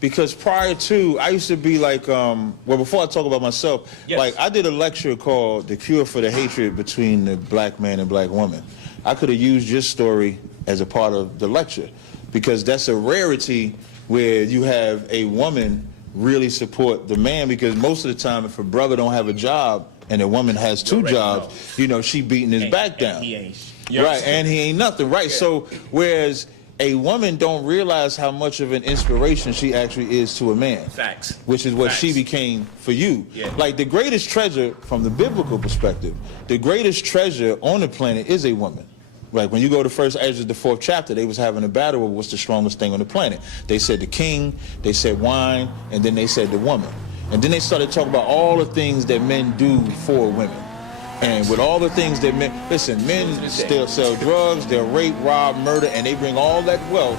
because prior to, I used to be like, well, before I talk about myself, Yes. like I did a lecture called "The Cure for the Hatred Between the Black Man and Black Woman." I could have used your story as a part of the lecture, because that's a rarity where you have a woman really support the man, because most of the time if a brother don't have a job and a woman has two jobs, you know, she beating his back down. And he ain't. Right, and he ain't nothing, right? Yeah. So, whereas a woman don't realize how much of an inspiration she actually is to a man. Facts. Which is what Facts. she became for you. Yeah. Like the greatest treasure from the biblical perspective, the greatest treasure on the planet is a woman. Like when you go to First Ezra, the 4th chapter, they was having a battle of what's the strongest thing on the planet. They said the king, they said wine, and then they said the woman. And then they started talking about all the things that men do for women. And with all the things that men, listen, men still sell drugs, they'll rape, rob, murder, and they bring all that wealth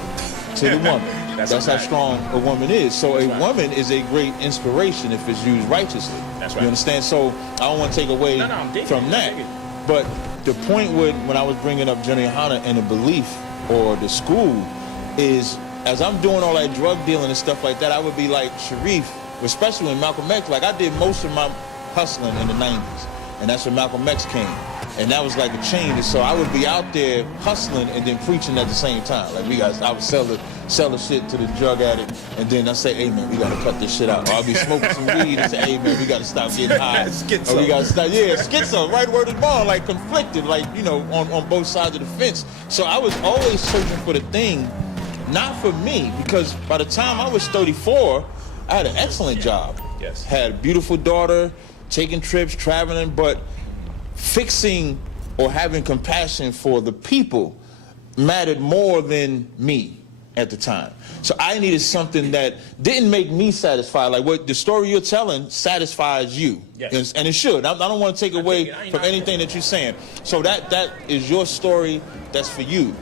to the woman. That's how strong a woman is. So a woman is a great inspiration if it's used righteously. That's right. You understand? So I don't want to take away from that. But the point when I was bringing up Junayana and the belief or the school is, as I'm doing all that drug dealing and stuff like that, I would be like Sharif, especially when Malcolm X, like I did most of my hustling in the 90s. And that's when Malcolm X came. And that was like a change. So I would be out there hustling and then preaching at the same time. Like I would sell the shit to the drug addict, and then I say, hey man, we gotta cut this shit out. Or I'll be smoking some weed and say, hey man, we gotta stop getting high. Schizo. Or we gotta stop, schizo, right word is born, like conflicted, like, you know, on both sides of the fence. So I was always searching for the thing, not for me, because by the time I was 34, I had an excellent job. Yes. Had a beautiful daughter, taking trips, traveling, but fixing or having compassion for the people mattered more than me at the time. So I needed something that didn't make me satisfied. Like what the story you're telling satisfies you. Yes. And it should. I don't want to take away from anything that you're saying. So that is your story, that's for you.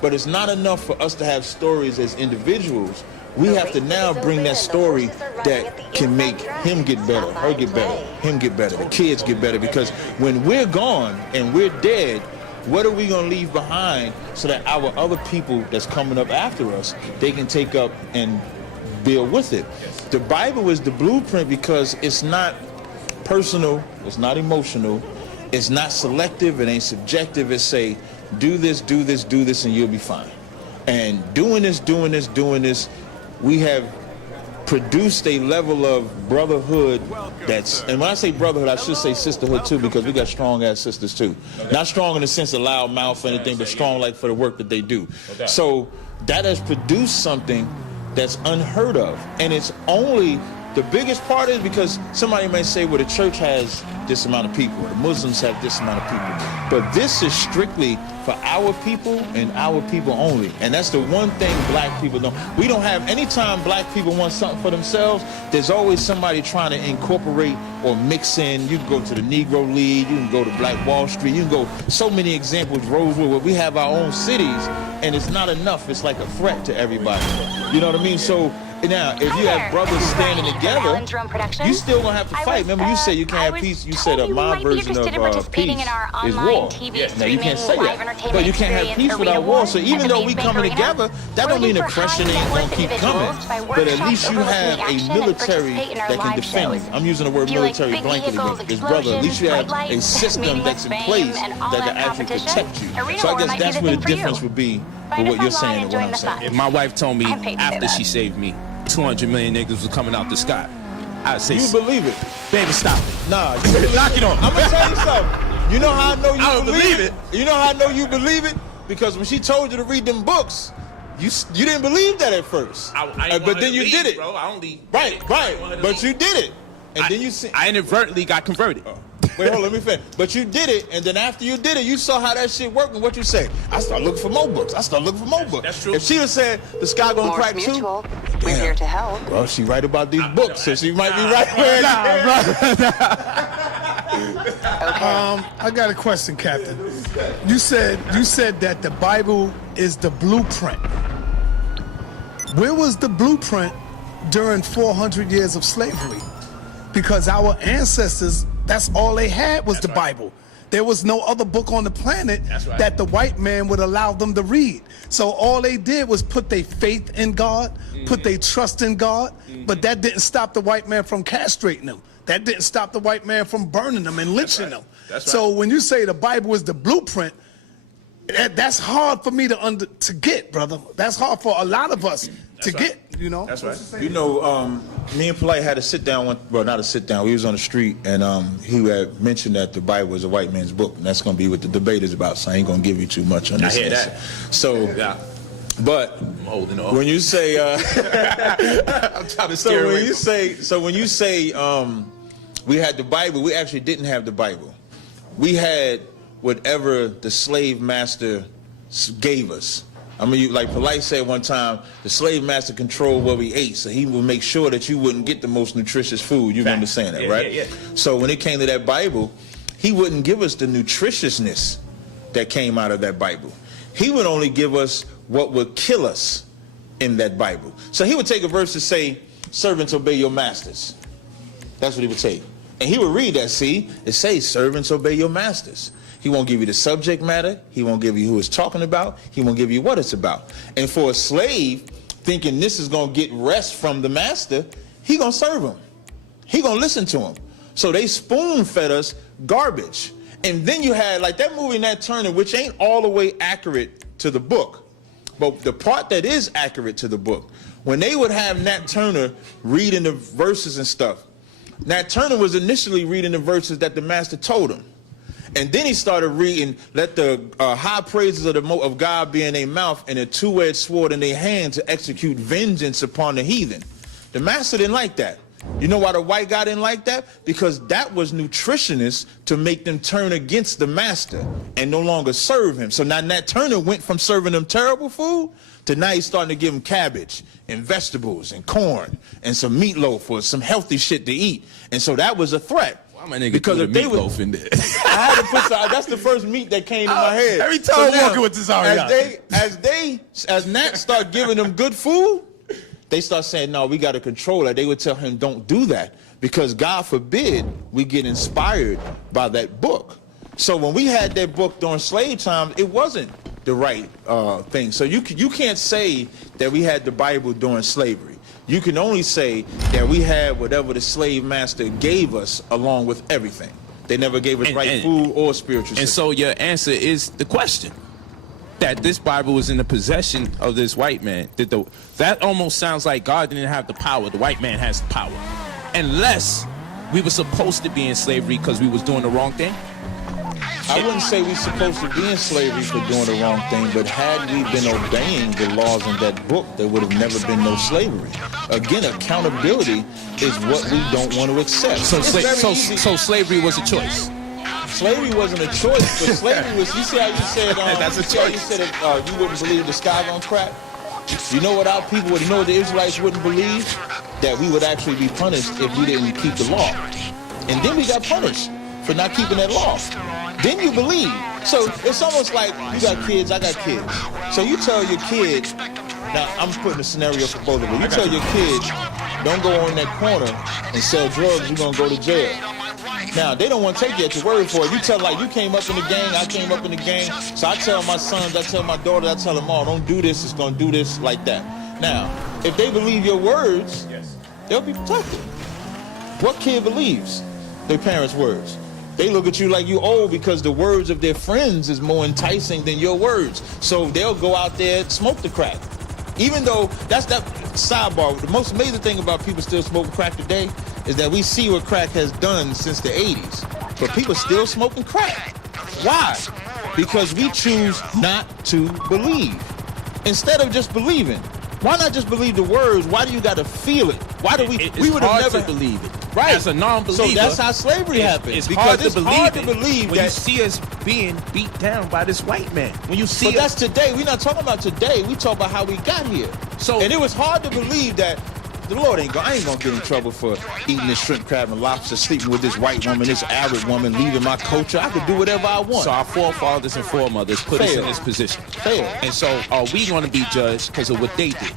But it's not enough for us to have stories as individuals. We have to now bring that story that can make him get better, her get better, him get better, the kids get better. Because when we're gone and we're dead, what are we going to leave behind so that our other people that's coming up after us, they can take up and build with it? The Bible is the blueprint because it's not personal, it's not emotional, it's not selective, it ain't subjective. It's say, do this, do this, do this, and you'll be fine. And doing this, we have produced a level of brotherhood that's, and when I say brotherhood, I should say sisterhood too, because we got strong ass sisters too. Not strong in the sense of loud mouth or anything, but strong like for the work that they do. So that has produced something that's unheard of. And it's only, the biggest part is because somebody may say, well, the church has this amount of people, the Muslims have this amount of people. But this is strictly for our people and our people only. And that's the one thing black people don't. We don't have, anytime black people want something for themselves, there's always somebody trying to incorporate or mix in. You can go to the Negro League, you can go to Black Wall Street, you can go, so many examples, Rosewood, where we have our own cities, and it's not enough. It's like a threat to everybody. You know what I mean? So now, if you have brothers standing together, you still gonna have to fight. Remember, you said you can't have peace. You said my version of peace is war. Now you can't say that, but you can't have peace without war. So even though we coming together, that don't mean oppression ain't gonna keep coming. But at least you have a military that can defend you. I'm using the word military blanket against this brother. At least you have a system that's in place that can actually protect you. So I guess that's where the difference would be for what you're saying and what I'm saying. If my wife told me after she saved me, 200 million niggas was coming out the sky, I'd say, you believe it? Baby, stop it. Nah, knock it on. I'm gonna tell you something. You know how I know you I don't believe it? You know how I know you believe it? Because when she told you to read them books, you didn't believe that at first. But then you did it. Bro. I only right. But you did it. And then you see, I inadvertently got converted. Wait, hold on, let me finish. But you did it, and then after you did it, you saw how that shit worked, and what you say? I start looking for more books. That's true. If she had said the sky gonna crack too, we're here to help. well, she right about these books, so she might be right where I got a question, Captain. You said that the Bible is the blueprint. Where was the blueprint during 400 years of slavery? Because our ancestors, that's all they had was the Bible. There was no other book on the planet That's right. that the white man would allow them to read. So all they did was put their faith in God, put their trust in God, but that didn't stop the white man from castrating them. That didn't stop the white man from burning them and lynching them. That's So right. when you say the Bible is the blueprint, that's hard for me to get, brother. That's hard for a lot of us to right. get, you know. That's right. You know, me and Polite had a sit down not a sit down. We was on the street, and he had mentioned that the Bible is a white man's book, and that's going to be what the debate is about. So I ain't going to give you too much on this. hear that. So, Yeah. but I'm holding on. when you say, I'm trying to so steer when away you from- say, we had the Bible, we actually didn't have the Bible. We had whatever the slave master gave us. I mean, like Polite said one time, the slave master controlled what we ate, so he would make sure that you wouldn't get the most nutritious food. You remember saying that, Yeah, right? yeah. So when it came to that Bible, he wouldn't give us the nutritiousness that came out of that Bible. He would only give us what would kill us in that Bible. So he would take a verse to say, servants obey your masters. That's what he would take. And he would read that, see, it says servants obey your masters. He won't give you the subject matter. He won't give you who it's talking about. He won't give you what it's about. And for a slave, thinking this is going to get rest from the master, he going to serve him. He going to listen to him. So they spoon-fed us garbage. And then you had, like that movie Nat Turner, which ain't all the way accurate to the book. But the part that is accurate to the book, when they would have Nat Turner reading the verses and stuff, Nat Turner was initially reading the verses that the master told him. And then he started reading, let the high praises of God be in their mouth and a two-edged sword in their hand to execute vengeance upon the heathen. The master didn't like that. You know why the white guy didn't like that? Because that was nutritionist to make them turn against the master and no longer serve him. So now Nat Turner went from serving them terrible food to now he's starting to give them cabbage and vegetables and corn and some meatloaf or some healthy shit to eat. And so that was a threat. Why my nigga Because threw if the they would, meatloaf in there? I had to put some, that's the first meat that came to my head. every time I'm now, walking with this already. as Nat start giving them good food, they start saying, no, we got to control that. They would tell him, don't do that, because God forbid we get inspired by that book. So when we had that book during slave time, it wasn't the right thing. So you can't say that we had the Bible during slavery. You can only say that we had whatever the slave master gave us along with everything. They never gave us food or spiritual. And so your answer is the question. That this Bible was in the possession of this white man. That almost sounds like God didn't have the power. The white man has the power. Unless we were supposed to be in slavery because we was doing the wrong thing. I wouldn't say we're supposed to be in slavery for doing the wrong thing, but had we been obeying the laws in that book, there would have never been no slavery. Again, accountability is what we don't want to accept. So, It's very easy. so slavery was a choice. Slavery wasn't a choice, but slavery was, you see how you said, That's a you see how you choice. said you wouldn't believe the sky gonna crack? You know what our people would, you know what the Israelites wouldn't believe? That we would actually be punished if we didn't keep the law. And then we got punished for not keeping that law. Then you believe. So it's almost like you got kids, I got kids. So you tell your kid, now I'm putting a scenario for both of you. You tell your kid, don't go on that corner and sell drugs, you're gonna go to jail. Now, they don't want to take you at your word for it. You tell, like, you came up in the gang, I came up in the gang. So I tell my sons, I tell my daughters, I tell them all, don't do this, it's going to do this, like that. Now, if they believe your words, they'll be protected. What kid believes their parents' words? They look at you like you old because the words of their friends is more enticing than your words. So they'll go out there and smoke the crack. Even though, that's that sidebar, the most amazing thing about people still smoking crack today is that we see what crack has done since the 80s. But people still smoking crack. Why? Because we choose not to believe. Instead of just believing. Why not just believe the words? Why do you got to feel it? Why do we would have never to believe it. Right. As a non-believer. So that's how slavery happened. It's because hard to it's believe hard to it believe when that you see us being beat down by this white man. When you see But us, that's today. We're not talking about today. We talk about how we got here. So- and it was hard to believe that the Lord I ain't gonna get in trouble for eating this shrimp, crab, and lobster, sleeping with this white woman, this Arab woman, leaving my culture. I could do whatever I want. So our forefathers and foremothers put us Fail. in this position. Fail. And so are we going to be judged because of what they did?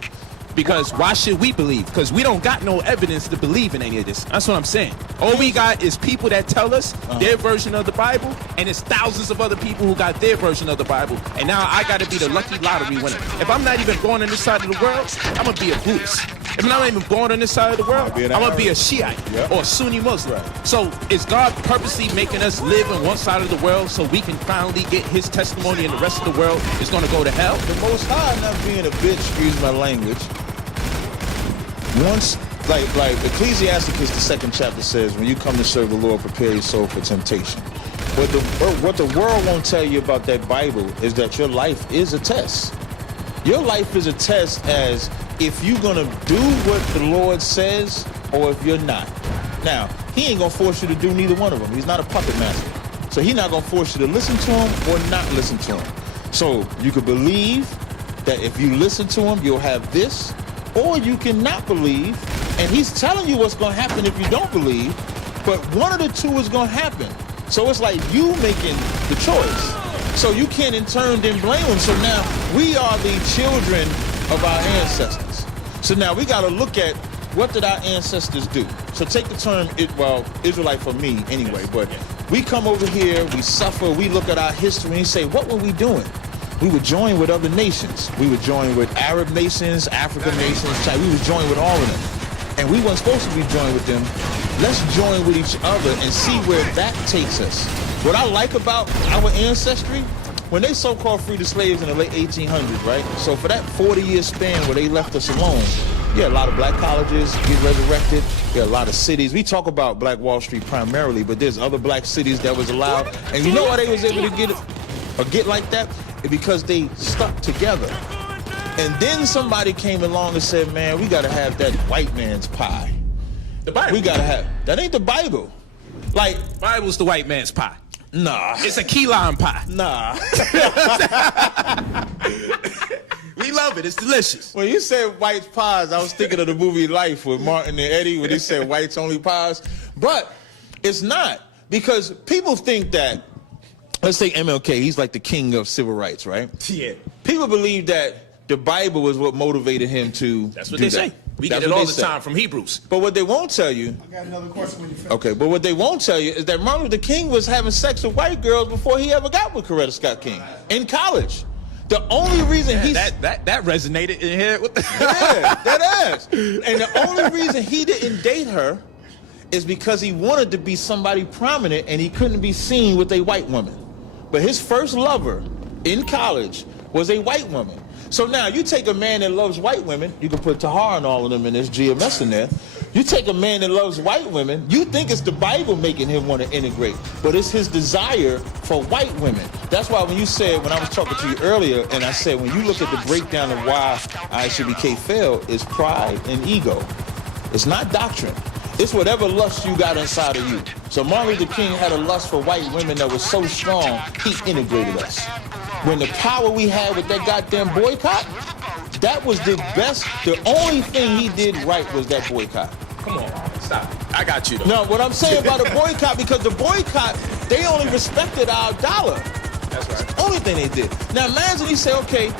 Because why should we believe? Because we don't got no evidence to believe in any of this. That's what I'm saying. All we got is people that tell us their version of the Bible, and it's thousands of other people who got their version of the Bible. And now I got to be the lucky lottery winner. If I'm not even born on this side of the world, I'm going to be a Buddhist. If I'm not even born on this side of the world, I'm going to be a Shiite or a Sunni Muslim. So is God purposely making us live on one side of the world so we can finally get his testimony and the rest of the world is going to go to hell? The Most High not being a bitch, excuse my language. Once, like Ecclesiasticus, the 2nd chapter says, when you come to serve the Lord, prepare your soul for temptation. What the world won't tell you about that Bible is that your life is a test. Your life is a test as if you're going to do what the Lord says or if you're not. Now, he ain't going to force you to do neither one of them. He's not a puppet master. So he's not going to force you to listen to him or not listen to him. So you could believe that if you listen to him, you'll have this, or you cannot believe, and he's telling you what's going to happen if you don't believe, but one of the two is going to happen. So it's like you making the choice. So you can't in turn then blame them. So now we are the children of our ancestors. So now we got to look at what did our ancestors do. So take the term, Israelite for me anyway, but we come over here, we suffer, we look at our history and say, what were we doing? We would join with other nations. We would join with Arab nations, African nations, China. We would join with all of them. And we weren't supposed to be joined with them. Let's join with each other and see where that takes us. What I like about our ancestry, when they so-called freed the slaves in the late 1800s, right? So for that 40-year span where they left us alone, yeah, a lot of black colleges get resurrected. Yeah, a lot of cities. We talk about Black Wall Street primarily, but there's other black cities that was allowed. And you know why they was able to get like that? Because they stuck together. And then somebody came along and said, man, we gotta have that white man's pie. The Bible. We gotta have, that ain't the Bible. Like, Bible's the white man's pie. Nah. It's a key lime pie. Nah. We love it. It's delicious. When you said white pies, I was thinking of the movie Life with Martin and Eddie when they said whites only pies. But it's not, because people think that, let's say MLK, he's like the king of civil rights, right? Yeah. People believe that the Bible was what motivated him to That's what do they that. say. We That's get it what all they the say. time from Hebrews. But what they won't tell you, I got another question when you finish. okay, but what they won't tell you is that Martin Luther King was having sex with white girls before he ever got with Coretta Scott King in college. The only reason That resonated in here. What the yeah, that is. And the only reason he didn't date her is because he wanted to be somebody prominent and he couldn't be seen with a white woman. But his first lover in college was a white woman. So now you take a man that loves white women, you can put Tahar and all of them in this GMS in there. You take a man that loves white women, you think it's the Bible making him want to integrate, but it's his desire for white women. That's why when you said, when I was talking to you earlier, and I said when you look at the breakdown of why ISUBK failed, it's pride and ego. It's not doctrine. It's whatever lust you got inside of you. So Martin Luther King had a lust for white women that was so strong, he integrated us. When the power we had with that goddamn boycott, that was the best, the only thing he did right was that boycott. Come on, stop. I got you though. No, what I'm saying about the boycott, because the boycott, they only respected our dollar. That's right. That's the only thing they did. Now imagine he said, okay,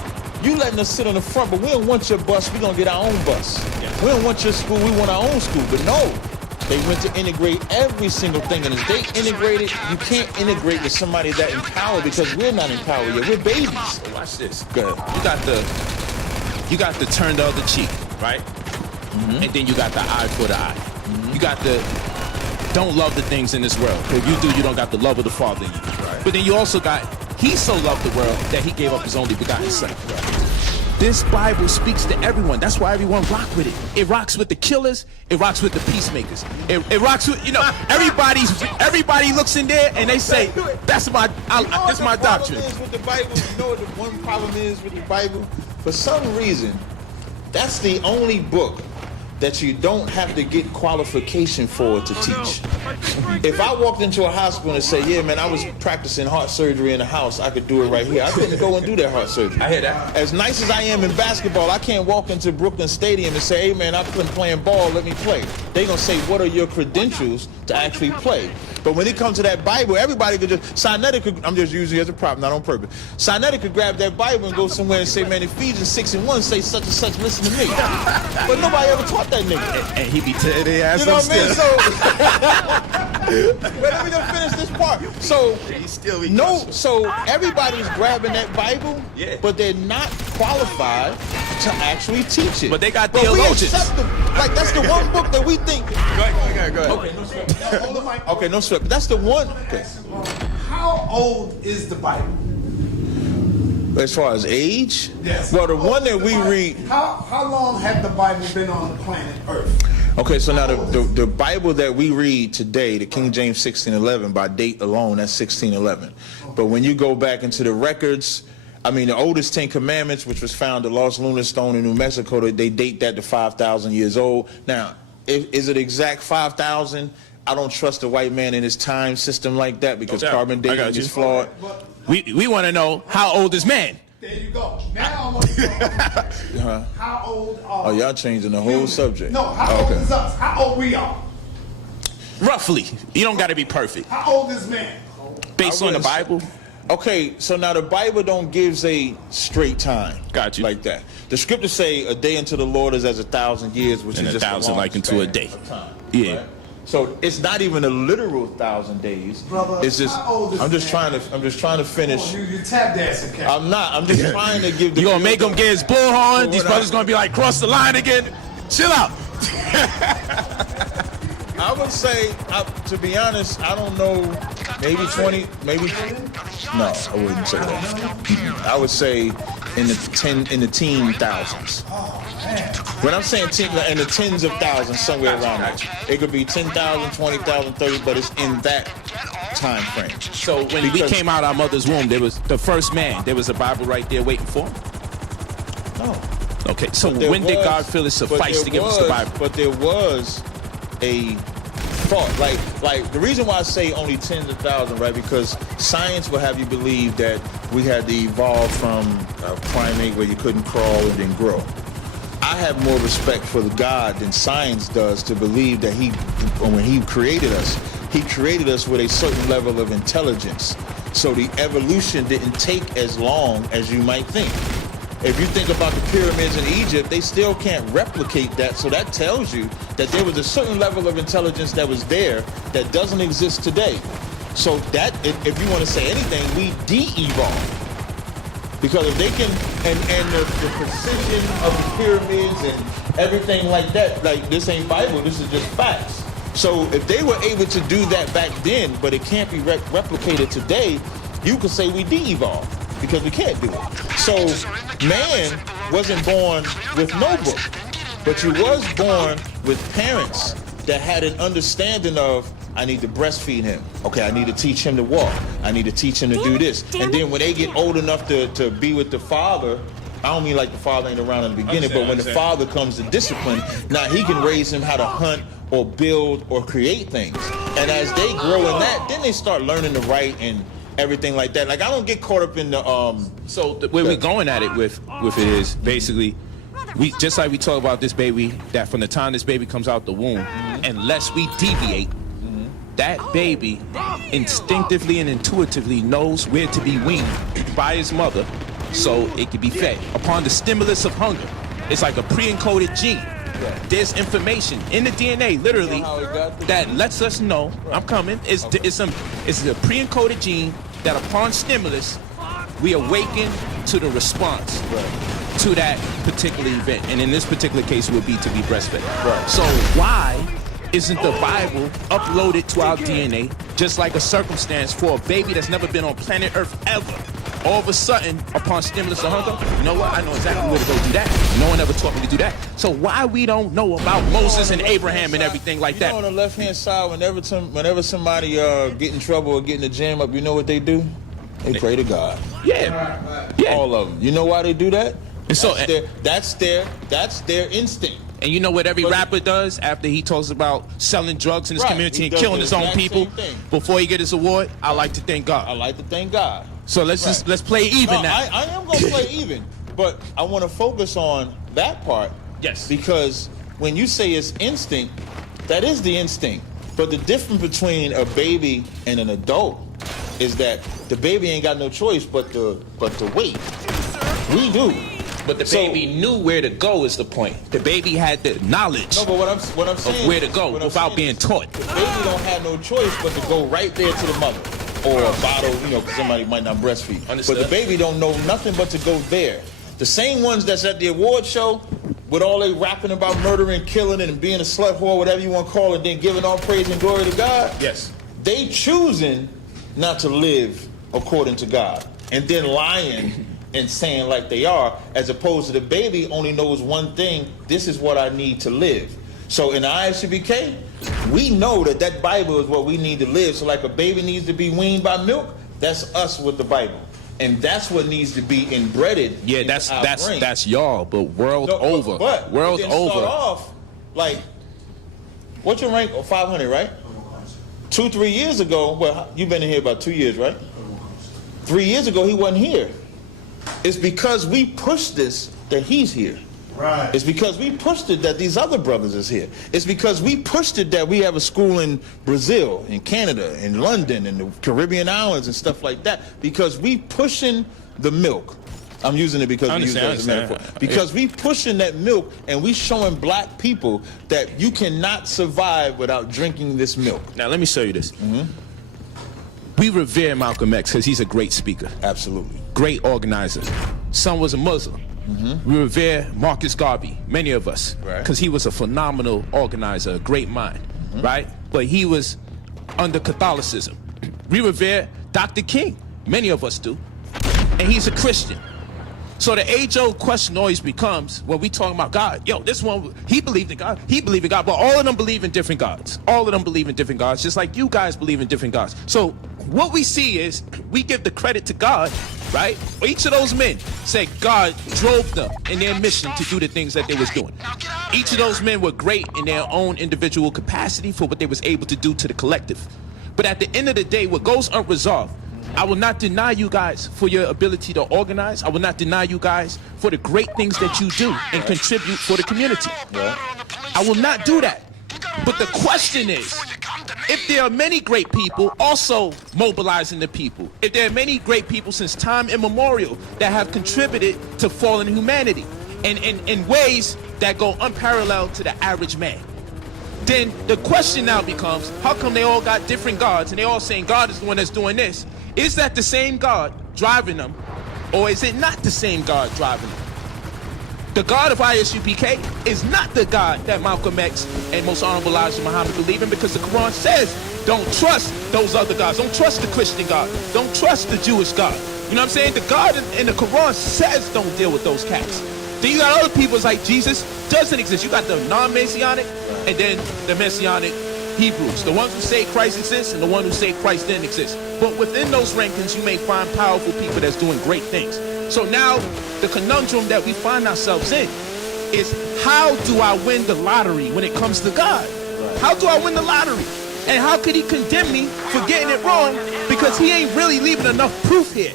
you letting us sit on the front, but we don't want your bus, we're gonna get our own bus. We don't want your school, we want our own school. But no, they went to integrate every single thing. And as they integrated, you can't integrate with somebody that in power because we're not in power yet. We're babies. So watch this. Go ahead. You got the turn the other cheek, right? And then you got the eye for the eye. You got the don't love the things in this world. If you do, you don't got the love of the Father in you. Right. But then you also got he so loved the world that he gave up his only begotten son. This Bible speaks to everyone. That's why everyone rock with it. It rocks with the killers. It rocks with the peacemakers. It rocks with, everybody looks in there and they say, that's my doctrine. Is with the Bible, you know what the one problem is with the Bible? For some reason, that's the only book that you don't have to get qualification for to teach. If I walked into a hospital and say, yeah, man, I was practicing heart surgery in the house, I could do it right here. I couldn't go and do that heart surgery. I hear that. As nice as I am in basketball, I can't walk into Brooklyn Stadium and say, hey, man, I've been playing ball, let me play. They're going to say, what are your credentials to actually play? But when it comes to that Bible, everybody could just, Sinetta could, I'm just using it as a prop, not on purpose. Sinetta could grab that Bible and go somewhere and say, man, Ephesians 6:1 say such and such, listen to me. But nobody ever taught that nigga. And he be tearing their ass You know up what I mean? still. So, but let me just finish this part. So, so everybody's grabbing that Bible, but they're not qualified to actually teach it. But they got But we theologians. accept them. Like, that's the one book that we think. Go ahead. Okay, no sweat. Okay, no sweat. But that's the one. Okay. How old is the Bible? As far as age? Yes. Well, the one that we read. How long have the Bible been on the planet Earth? Okay, so now the Bible that we read today, the King James 1611, by date alone, that's 1611. But when you go back into the records, I mean, the oldest 10 Commandments, which was found at Lost Lunar Stone in New Mexico, they date that to 5,000 years old. Now, is it exact 5,000? I don't trust the white man in his time system like that because carbon dating is flawed. We want to know, how old is man? There you go. Now I want to know how old are Oh, y'all changing the whole humans? subject. No, how old is us? How old we are? Roughly. You don't got to be perfect. How old is man? Based I on the wouldn't Bible. Okay, so now the Bible don't gives a straight time. Got you. Like that. The scriptures say a day unto the Lord is as 1,000 years, which And is just 1,000 long like into a span day. of time, Yeah. right? So it's not even a literal 1,000 days. Brother, it's just how old is I'm just man? trying to finish. You tap dancing, Captain. I'm not. I'm just trying to give the You gonna make him get his bullhorn? These What brothers I- gonna be like, cross the line again. Chill out. I would say, to be honest, I don't know, maybe 20, maybe. No, I wouldn't say that. I would say in the teen thousands. When I'm saying in the tens of thousands, somewhere around there. It could be 10,000, 20,000, 30, but it's in that time frame. So when we came out our mother's womb, there was the first man. There was a Bible right there waiting for him. No. Okay, so But there when did was- God feel it but suffice there to give us the was- Bible? But there was a thought, like the reason why I say only tens of thousands, right? Because science will have you believe that we had to evolve from a primate where you couldn't crawl and then grow. I have more respect for the God than science does to believe that when he created us with a certain level of intelligence. So the evolution didn't take as long as you might think. If you think about the pyramids in Egypt, they still can't replicate that. So that tells you that there was a certain level of intelligence that was there that doesn't exist today. So that, if you want to say anything, we de-evolved. Because if they can, and the precision of the pyramids and everything like that, like this ain't Bible, this is just facts. So if they were able to do that back then, but it can't be replicated today, you could say we de-evolved because we can't do it. So man wasn't born with no book, but you was born with parents that had an understanding of, I need to breastfeed him. Okay, I need to teach him to walk. I need to teach him to do this. And then when they get old enough to be with the father, I don't mean like the father ain't around in the beginning, but when the father comes to discipline, now he can raise him how to hunt or build or create things. And as they grow in that, then they start learning to write and everything like that. Like I don't get caught up in the So where we're going at it with it is basically, we just like we talk about this baby, that from the time this baby comes out the womb, unless we deviate, that baby instinctively and intuitively knows where to be weaned by his mother so it can be fed. Upon the stimulus of hunger, it's like a pre-encoded gene. There's information in the DNA, literally, that lets us know, I'm coming. It's a pre-encoded gene that upon stimulus, we awaken to the response to that particular event. And in this particular case, it would be to be breastfed. So why isn't the Bible uploaded to our DNA just like a circumstance for a baby that's never been on planet Earth ever? All of a sudden, upon stimulus of hunger, you know what? I know exactly where to go do that. No one ever taught me to do that. So why we don't know about Moses and Abraham and everything like that? You know, on the left-hand side, whenever somebody get in trouble or get in the jam up, you know what they do? They pray to God. Yeah. All of them. You know why they do that? And so, That's their instinct. and you know what every rapper does after he talks about selling drugs in his Right, community he and does killing the his own exact people same thing. before he get his award? I like to thank I God. like to thank God. So let's play even No, now. I am going to play even, but I want to focus on that part. Yes. Because when you say it's instinct, that is the instinct. But the difference between a baby and an adult is that the baby ain't got no choice but to wait. We do. But the baby knew where to go is the point. The baby had the knowledge No, but what I'm saying of where to go what I'm without saying being is taught. The baby don't have no choice but to go right there to the mother or a bottle, because somebody might not breastfeed. Understood. But the baby don't know nothing but to go there. The same ones that's at the award show with all they rapping about murdering, killing, and being a slut whore, whatever you want to call it, then giving all praise and glory to God. Yes. They choosing not to live according to God and then lying and saying like they are, as opposed to the baby only knows one thing: this is what I need to live. So in ISUBK, we know that Bible is what we need to live. So like a baby needs to be weaned by milk, that's us with the Bible. And that's what needs to be inbreaded. Yeah, into our brain. that's y'all, but world over. But world then over. Start off like, what's your rank? 500, right? 2-3 years ago, well, you've been in here about 2 years, right? 3 years ago, he wasn't here. It's because we pushed this that he's here. Right. It's because we pushed it that these other brothers is here. It's because we pushed it that we have a school in Brazil, in Canada, in London, in the Caribbean islands and stuff like that. Because we pushing the milk. I'm using it because we use it as a metaphor. Because we pushing that milk and we showing black people that you cannot survive without drinking this milk. Now let me show you this. We revere Malcolm X because he's a great speaker, Absolutely. great organizer. Son was a Muslim. We revere Marcus Garvey, many of us, Right. because he was a phenomenal organizer, a great mind, right? But he was under Catholicism. We revere Dr. King, many of us do, and he's a Christian. So the age-old question always becomes, when we talking about God, yo, this one, he believed in God, he believed in God, but all of them believe in different gods. All of them believe in different gods, just like you guys believe in different gods. So what we see is, we give the credit to God, right? Each of those men said God drove them in their mission to do the things that they was doing. Each of those men were great in their own individual capacity for what they was able to do to the collective. But at the end of the day, what goes unresolved, I will not deny you guys for your ability to organize. I will not deny you guys for the great things that you do and contribute for the community. I will not do that. But the question is, if there are many great people also mobilizing the people, if there are many great people since time immemorial that have contributed to fallen humanity in ways that go unparalleled to the average man, then the question now becomes, how come they all got different gods and they all saying God is the one that's doing this? Is that the same God driving them, or is it not the same God driving them? The God of ISUPK is not the God that Malcolm X and Most Honorable Elijah Muhammad believe in, because the Quran says, don't trust those other gods. Don't trust the Christian God. Don't trust the Jewish God. You know what I'm saying? The God in the Quran says don't deal with those cats. Then you got other people like Jesus doesn't exist. You got the non-Messianic and then the Messianic Hebrews, the ones who say Christ exists and the one who say Christ didn't exist. But within those rankings, you may find powerful people that's doing great things. So now the conundrum that we find ourselves in is, how do I win the lottery when it comes to God? How do I win the lottery? And how could he condemn me for getting it wrong, because he ain't really leaving enough proof here?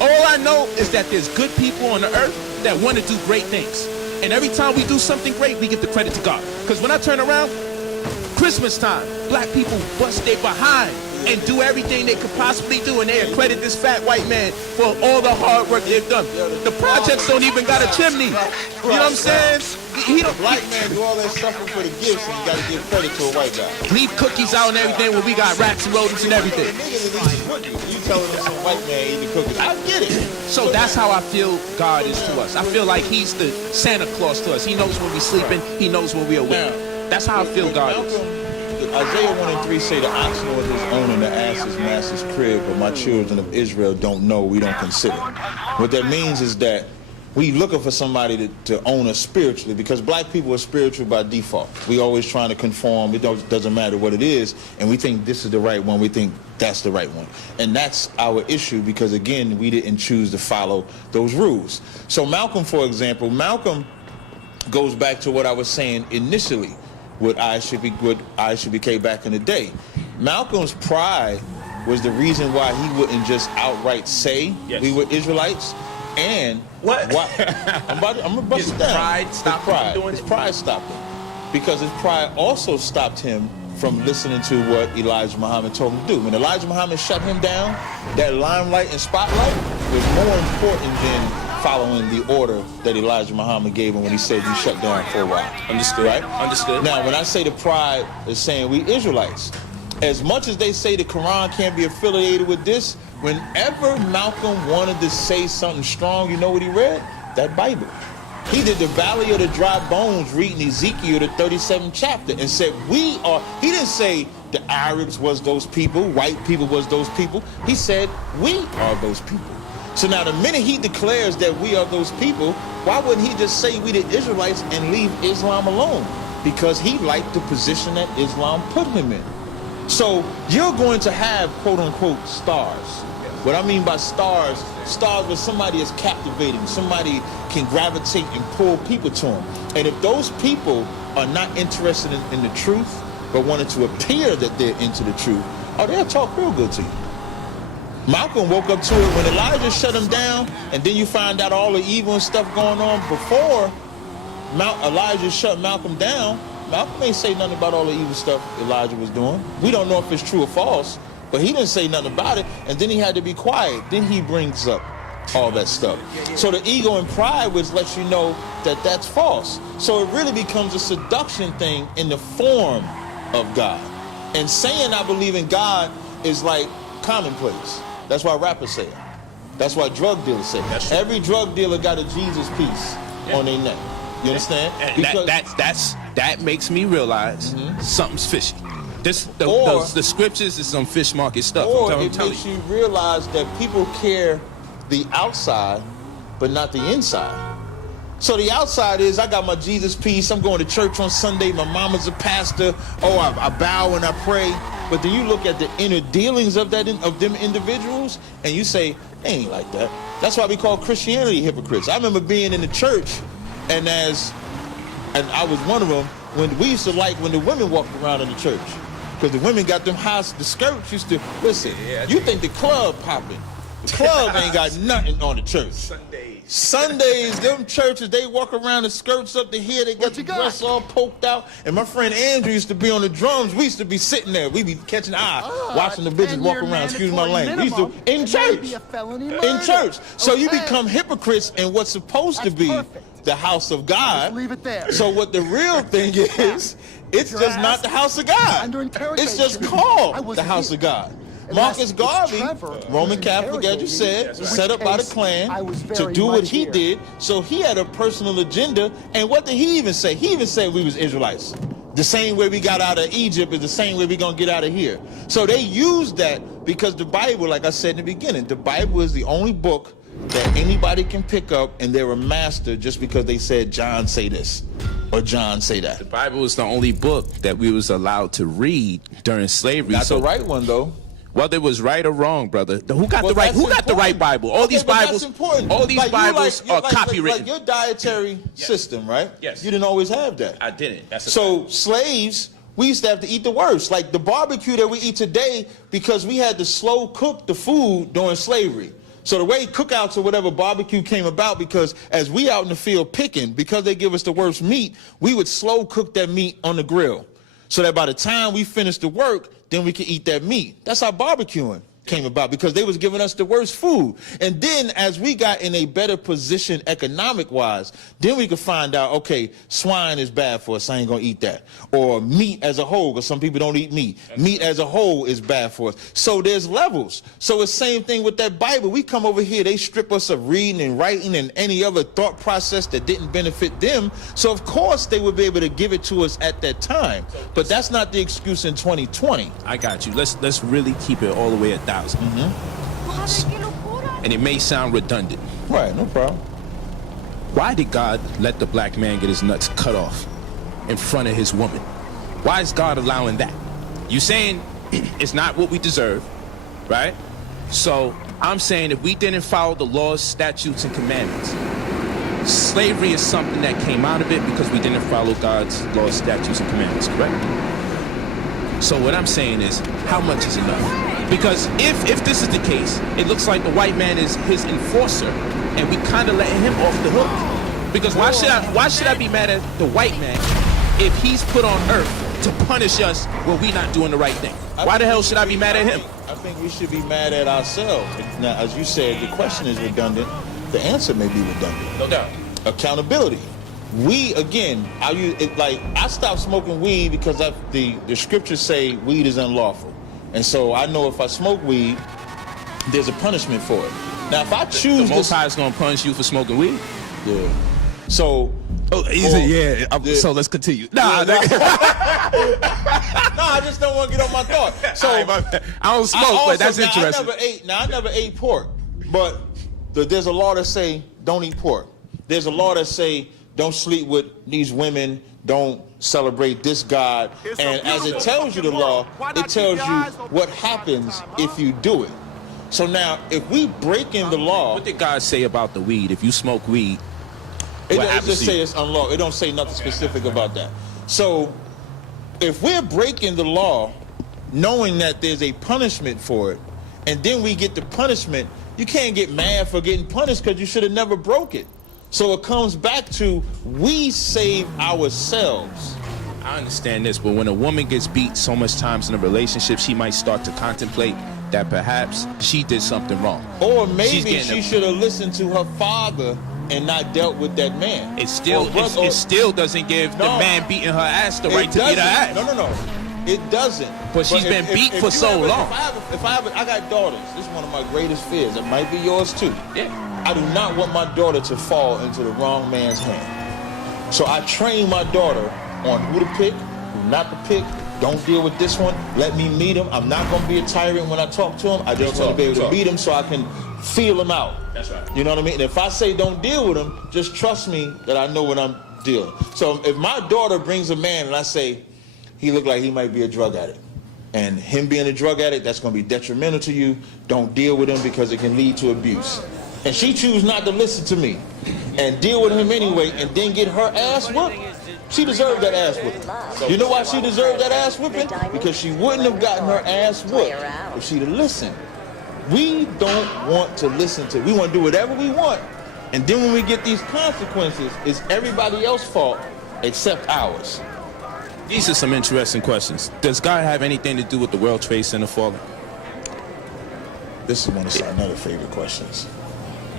All I know is that there's good people on the earth that want to do great things. And every time we do something great, we get the credit to God. Because when I turn around, Christmas time, black people bust their behind and do everything they could possibly do, and they accredit this fat white man for all the hard work they've done. The projects don't even got a chimney. You know what I'm saying? He don't Black man do all that suffering for the gifts, and you got to give credit to a white guy. leave cookies out and everything when we got rats and rodents and everything. You telling us some white man eating cookies? I get it. So that's how I feel God is to us. I feel like he's the Santa Claus to us. He knows when we're sleeping. He knows when we're awake. That's how I feel God is. Isaiah 1:3 say, the ox knoweth his own and the ass his master's crib, but my children of Israel don't know, we don't consider. What that means is that we looking for somebody to own us spiritually, because black people are spiritual by default. We always trying to conform. It doesn't matter what it is, and we think this is the right one. We think that's the right one. And that's our issue, because again, we didn't choose to follow those rules. So Malcolm, for example, Malcolm goes back to what I was saying initially with ISUBK back in the day. Malcolm's pride was the reason why he wouldn't just outright say we were Israelites. And What? I'm gonna bust His it down. pride stopped him from doing His it? pride stopped him, because his pride also stopped him from listening to what Elijah Muhammad told him to do. When Elijah Muhammad shut him down, that limelight and spotlight was more important than following the order that Elijah Muhammad gave him when he said you shut down for a while. Understood. Right? Understood. Now, when I say the pride is saying we Israelites, as much as they say the Quran can't be affiliated with this, whenever Malcolm wanted to say something strong, you know what he read? That Bible. He did the Valley of the Dry Bones reading Ezekiel, the 37th chapter, and said we are, he didn't say the Arabs was those people, white people was those people. He said we are those people. So now the minute he declares that we are those people, why wouldn't he just say we the Israelites and leave Islam alone? Because he liked the position that Islam put him in. So you're going to have quote unquote stars. What I mean by stars where somebody is captivating, somebody can gravitate and pull people to them. And if those people are not interested in the truth, but wanted to appear that they're into the truth, oh, they'll talk real good to you. Malcolm woke up to it when Elijah shut him down, and then you find out all the evil and stuff going on before Elijah shut Malcolm down. Malcolm ain't say nothing about all the evil stuff Elijah was doing. We don't know if it's true or false, but he didn't say nothing about it, and then he had to be quiet. Then he brings up all that stuff. So the ego and pride which lets you know that that's false. So it really becomes a seduction thing in the form of God. And saying I believe in God is like commonplace. That's why rappers say it. That's why drug dealers say it. Every drug dealer got a Jesus piece on their neck. You understand? And Because that makes me realize something's fishy. The scriptures is some fish market stuff. Or I'm it telling makes you realize that people care the outside, but not the inside. So the outside is, I got my Jesus piece, I'm going to church on Sunday, my mama's a pastor, oh, I bow and I pray. But then you look at the inner dealings of them individuals, and you say, they ain't like that. That's why we call Christianity hypocrites. I remember being in the church, and I was one of them, when we used to like when the women walked around in the church. Because the women got them the skirts used to, listen, you think the club popping. The club ain't got nothing on the church. Sundays, them churches, they walk around the skirts up to here, they got the dress all poked out. And my friend Andrew used to be on the drums. We used to be sitting there. We be catching eye, watching the bitches walk around, excuse my language. We used to, in church. In church. So you become hypocrites in what's supposed to be the house of God. Just leave it there. So what the real thing is, it's just not the house of God. It's just called the house of God. Marcus Garvey, Roman Catholic, as you said, set up by the Klan to do what he did. So he had a personal agenda. And what did he even say? He even said we was Israelites. The same way we got out of Egypt is the same way we're going to get out of here. So they used that because the Bible, like I said in the beginning, the Bible is the only book that anybody can pick up and they're a master just because they said John say this or John say that. The Bible is the only book that we was allowed to read during slavery. Not the right one, though. Whether it was right or wrong, brother. Who got the right? Who got the right Bible? All these Bibles. All these Bibles are copywritten. Like your dietary system, right? Yes. You didn't always have that. I didn't. So slaves, we used to have to eat the worst. Like the barbecue that we eat today, because we had to slow cook the food during slavery. So the way cookouts or whatever barbecue came about, because as we out in the field picking, because they give us the worst meat, we would slow cook that meat on the grill. So that by the time we finished the work, then we could eat that meat. That's how barbecuing came about, because they was giving us the worst food. And then as we got in a better position economic-wise, then we could find out, okay, swine is bad for us, I ain't gonna eat that. Or meat as a whole, because some people don't eat meat. Meat as a whole is bad for us. So there's levels. So it's the same thing with that Bible. We come over here, they strip us of reading and writing and any other thought process that didn't benefit them. So of course they would be able to give it to us at that time. But that's not the excuse in 2020. I got you. Let's really keep it all the way at 1,000. And it may sound redundant. Right, no problem. Why did God let the black man get his nuts cut off in front of his woman? Why is God allowing that? You saying it's not what we deserve, right? So I'm saying if we didn't follow the laws, statutes, and commandments, slavery is something that came out of it because we didn't follow God's laws, statutes, and commandments, correct? So what I'm saying is, how much is enough? Because if this is the case, it looks like the white man is his enforcer, and we kind of letting him off the hook. Because why should I be mad at the white man if he's put on earth to punish us when we not doing the right thing? Why the hell should I be mad at him? I think we should be mad at ourselves. Now, as you said, the question is redundant. The answer may be redundant. No doubt. Accountability. We, again, I stopped smoking weed because the scriptures say weed is unlawful. And so I know if I smoke weed, there's a punishment for it. Now, if I choose The Most High is going to punish you for smoking weed? Yeah. So... So let's continue. Nah, No, I just don't want to get on my thought. So I don't smoke, but that's interesting. I never ate pork, but there's a law that say don't eat pork. There's a law that say don't sleep with these women, don't celebrate this God. And as it tells you the law, it tells you what happens if you do it. So now, if we break in the law, What did God say about the weed? If you smoke weed, it what doesn't happens just to say you? it's unlawful. It don't say nothing specific about that. So if we're breaking the law, knowing that there's a punishment for it, and then we get the punishment, you can't get mad for getting punished because you should have never broke it. So it comes back to we save ourselves. I understand this, but when a woman gets beat so much times in a relationship, she might start to contemplate that perhaps she did something wrong. Or She's maybe getting she should have listened to her father and not dealt with that man. It still Or it still doesn't give the No. man beating her ass the It right to beat her ass. doesn't. No. It doesn't. But she's been beat for you so long. I got daughters. This is one of my greatest fears. It might be yours too. Yeah. I do not want my daughter to fall into the wrong man's hand. So I train my daughter on who to pick, who not to pick. Don't deal with this one. Let me meet him. I'm not going to be a tyrant when I talk to him. I just want to be able to meet him so I can feel him out. That's right. You know what I mean? And if I say don't deal with him, just trust me that I know what I'm dealing. So if my daughter brings a man and I say, he look like he might be a drug addict, and him being a drug addict, that's going to be detrimental to you, don't deal with him because it can lead to abuse. And she chooses not to listen to me and deal with him anyway and then get her ass whooped, she deserved that ass whipping. You know why she deserved that ass whipping? Because she wouldn't have gotten her ass whooped if she'd have listened. We don't want to listen to, we want to do whatever we want. And then when we get these consequences, it's everybody else's fault except ours. These are some interesting questions. Does God have anything to do with the World Trade Center falling? This is one of another favorite questions.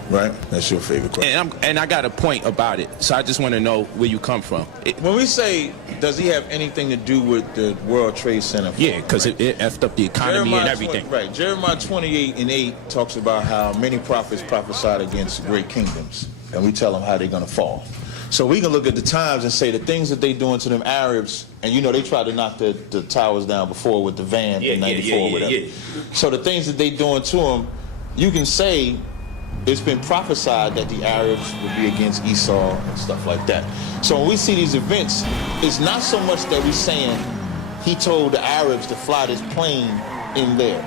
Right? That's your favorite question. And I got a point about it, so I just want to know where you come from. When we say, does he have anything to do with the World Trade Center? Yeah, because it effed up the economy and everything. Right. Jeremiah 28:8 talks about how many prophets prophesied against great kingdoms, and we tell them how they're going to fall. So we can look at the times and say the things that they doing to them Arabs, and you know they tried to knock the towers down before with the van in 94 or whatever. So the things that they doing to them, you can say it's been prophesied that the Arabs would be against Esau and stuff like that. So when we see these events, it's not so much that we're saying he told the Arabs to fly this plane in there.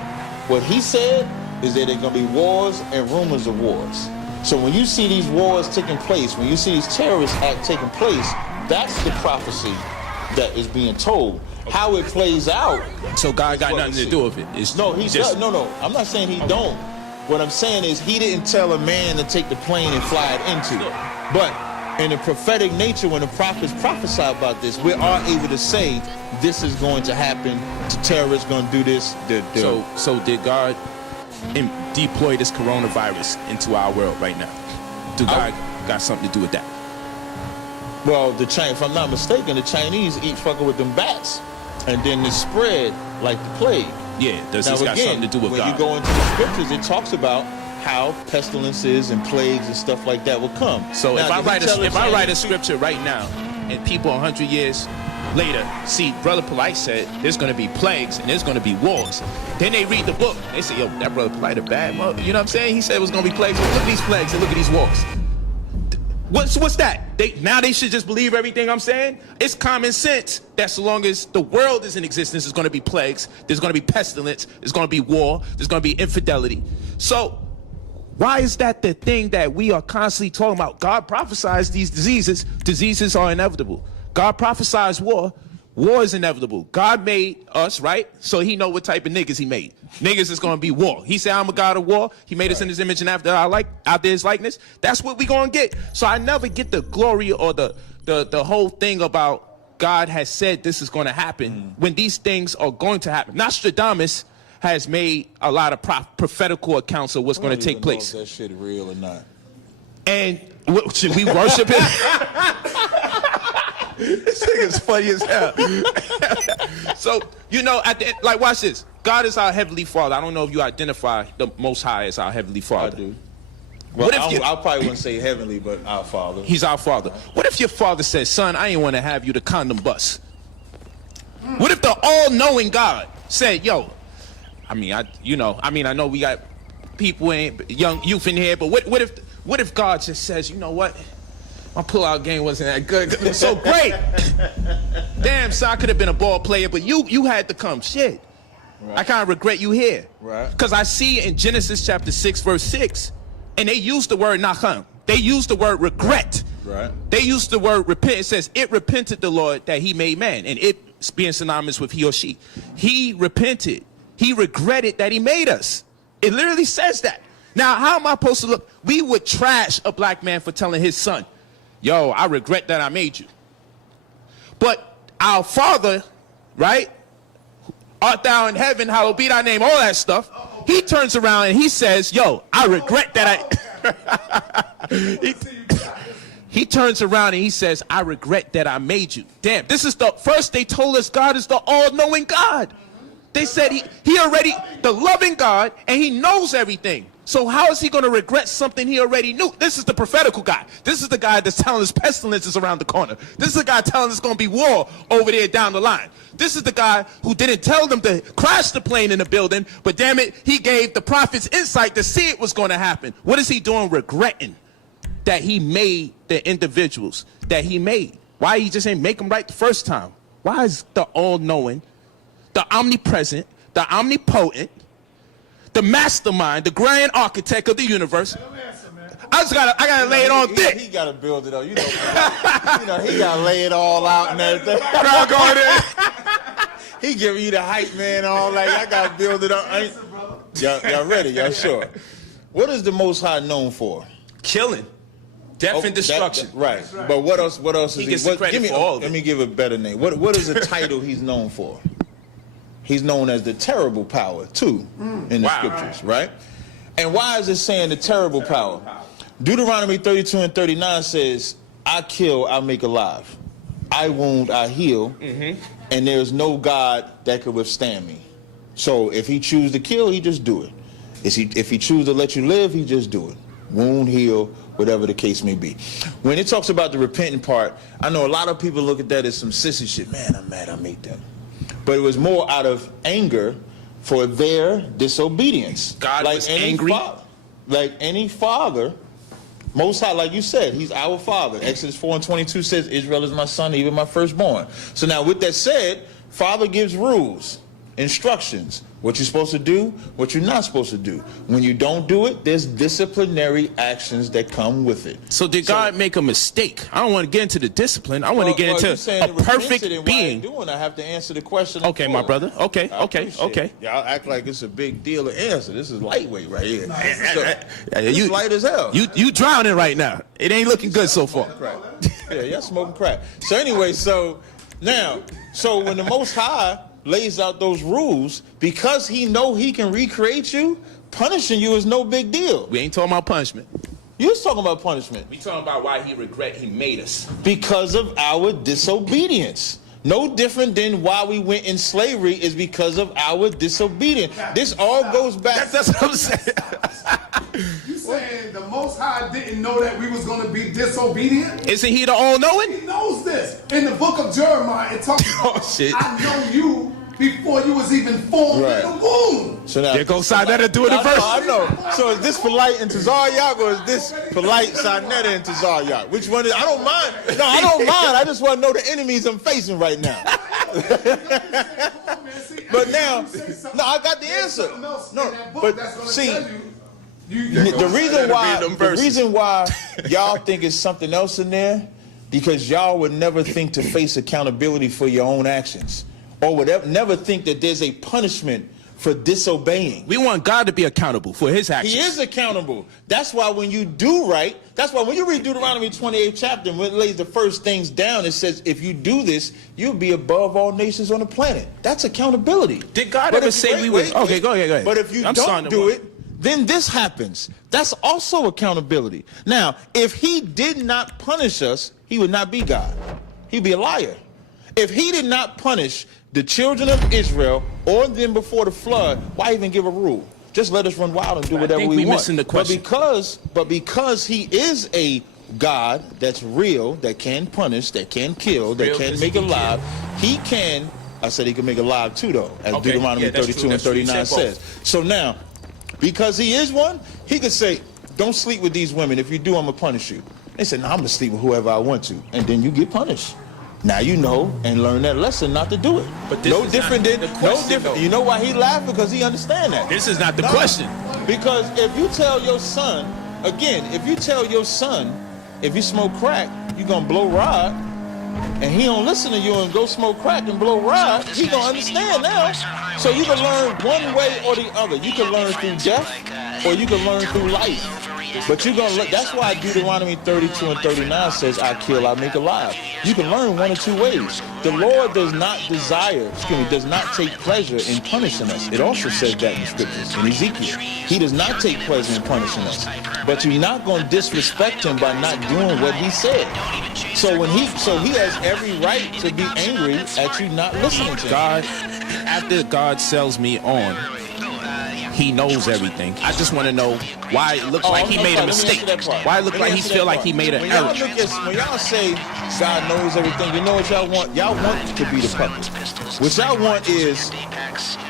What he said is that there are going to be wars and rumors of wars. So when you see these wars taking place, when you see these terrorist acts taking place, that's the prophecy that is being told. How it plays out. So God got nothing to do with it. No, no. I'm not saying he don't. What I'm saying is he didn't tell a man to take the plane and fly it into it. But in the prophetic nature, when the prophets prophesy about this, we are able to say this is going to happen. The terrorists going to do this. So did God deploy this coronavirus into our world right now? Do God got something to do with that? Well, if I'm not mistaken, the Chinese eat fucking with them bats, and then it spread like the plague. Yeah, does this got something to do with when God? You go into the scriptures, it talks about how pestilences and plagues and stuff like that will come. So now, if I write a scripture right now, and people 100 years later see Brother Polite said there's going to be plagues and there's going to be wars, then they read the book, they say, yo, that Brother Polite a bad mother. You know what I'm saying? He said it was going to be plagues. Look at these plagues and look at these wars. What's that? Now they should just believe everything I'm saying? It's common sense that so long as the world is in existence, there's going to be plagues, there's going to be pestilence, there's going to be war, there's going to be infidelity. So why is that the thing that we are constantly talking about? God prophesies these diseases. Diseases are inevitable. God prophesies war. War is inevitable. God made us, right? So he know what type of niggas he made. Niggas is going to be war. He said, I'm a God of war. He made us in his image and after his likeness. That's what we going to get. So I never get the glory or the whole thing about God has said this is going to happen when these things are going to happen. Nostradamus has made a lot of prophetical accounts of what's going to take place. Know if that shit real or not? And should we worship him? This nigga's funny as hell. So, you know, at the end, like, watch this. God is our Heavenly Father. I don't know if you identify the Most High as our Heavenly I Father. do. Well, What if you- I probably wouldn't say heavenly, but our Father. He's our Father. What if your father says, son, I ain't want to have you the condom bust? What if the all-knowing God said, yo, I know we got people young youth in here, but what if God just says, you know what? My pull-out game wasn't that good. It was so great. Damn, son, I could have been a ball player, but you had to come. Shit. Right. I kind of regret you here. Right. Because I see in Genesis chapter 6, verse 6, and they use the word nacham. They use the word regret. Right. They use the word repent. It says, it repented the Lord that he made man. And it's being synonymous with he or she. He repented. He regretted that he made us. It literally says that. Now, how am I supposed to look? We would trash a black man for telling his son, yo, I regret that I made you. But our Father, right? Art thou in heaven, hallowed be thy name, all that stuff. He turns around and he says, yo, I regret that he turns around and he says, I regret that I made you. Damn, this is first they told us God is the all-knowing God. They said he already, the loving God, and he knows everything. So how is he going to regret something he already knew? This is the prophetical guy. This is the guy that's telling us pestilence is around the corner. This is the guy telling us going to be war over there down the line. This is the guy who didn't tell them to crash the plane in the building, but damn it, he gave the prophets insight to see it was going to happen. What is he doing? Regretting that he made the individuals that he made. Why he just ain't make them right the first time? Why is the all-knowing, the omnipresent, the omnipotent, the mastermind, the grand architect of the universe? I gotta lay it on thick. He gotta build it up. You know, he gotta lay it all out and everything. He giving you the hype, man. All like, I gotta build it up. Y'all ready? Y'all sure? What is the Most High known for? Killing, death, and destruction. Right. But what else? What else is He gets the credit for all of it. Let me give a better name. What is a title he's known for? He's known as the terrible power too in the scriptures, right? And why is it saying the terrible power? Deuteronomy 32 and 39 says, I kill, I make alive. I wound, I heal. And there's no God that could withstand me. So if he choose to kill, he just do it. If he choose to let you live, he just do it. Wound, heal, whatever the case may be. When it talks about the repentant part, I know a lot of people look at that as some sissy shit. Man, I'm mad I made them. But it was more out of anger for their disobedience. God was angry? Like any father, Most High, like you said, he's our Father. Exodus 4 and 22 says, Israel is my son, even my firstborn. So now with that said, Father gives rules, instructions, what you're supposed to do, what you're not supposed to do. When you don't do it, there's disciplinary actions that come with it. So did God make a mistake? I don't want to get into the discipline. I want to get into a perfect being. I have to answer the question. Okay, my brother. Okay. Y'all act like it's a big deal to answer. This is lightweight right here. You light as hell. You drowning right now. It ain't looking good so far. Yeah, y'all smoking crack. So anyway, so when the Most High lays out those rules, because he know he can recreate you, punishing you is no big deal. We ain't talking about punishment. You was talking about punishment. We talking about why he regret he made us. Because of our disobedience. No different than why we went in slavery is because of our disobedience. This all goes back. That's what I'm saying. You saying the Most High didn't know that we was going to be disobedient? Isn't he the all-knowing? He knows this. In the book of Jeremiah, it talks about, shit. I know you before you was even formed in the womb. So now, there goes Sinetta doing the verse. I know. So is this polite and Tazaryak, or is this polite Sinetta and Tazaryak? Which one is? I don't mind. No, I don't mind. I just want to know the enemies I'm facing right now. But now, no, I got the answer. No, but see, the reason why y'all think it's something else in there, because y'all would never think to face accountability for your own actions, or would never think that there's a punishment for disobeying. We want God to be accountable for his actions. He is accountable. That's why when you do right, that's why when you read Deuteronomy 28th chapter, and when it lays the first things down, it says, if you do this, you'll be above all nations on the planet. That's accountability. Did God But ever if- say wait, we would? wait, Okay, wait. go ahead. But if you I'm starting don't to do work. it, then this happens. That's also accountability. Now, if he did not punish us, he would not be God. He'd be a liar. If he did not punish the children of Israel or them before the flood, why even give a rule? Just let us run wild and do whatever think we we want. missing the question. But because he is a God that's real, that can punish, that can kill, that Real can as make he can. alive, he can. I said he can make alive too, though, as Okay, Deuteronomy yeah, that's 32 true, and that's true. He 39 said both. says. So now, because he is one, he could say, don't sleep with these women. If you do, I'm going to punish you. They said, no, I'm going to sleep with whoever I want to. And then you get punished. Now you know and learn that lesson not to do it. But this no is different not than, the no question, different. though. You know why he laughed? Because he understands that. This is not the No, question. Because if you tell your son, again, if you tell your son, if you smoke crack, you're going to blow rod, and he don't listen to you and go smoke crack and blow rod, he going to understand now. So you can learn one way or the other. You can learn through death or you can learn through life. But you're going to look, that's why Deuteronomy 32 and 39 says, I kill, I make alive. You can learn one or two ways. The Lord does not does not take pleasure in punishing us. It also says that in scriptures, in Ezekiel. He does not take pleasure in punishing us. But you're not going to disrespect him by not doing what he said. So he has every right to be angry at you not listening to him. God, after God sells me on, he knows everything. I just want to know why it looks like he made a mistake. Why it look like he feel like he made an when error. When y'all say God knows everything, you know what y'all want? Y'all want to be the puppet. What y'all want is,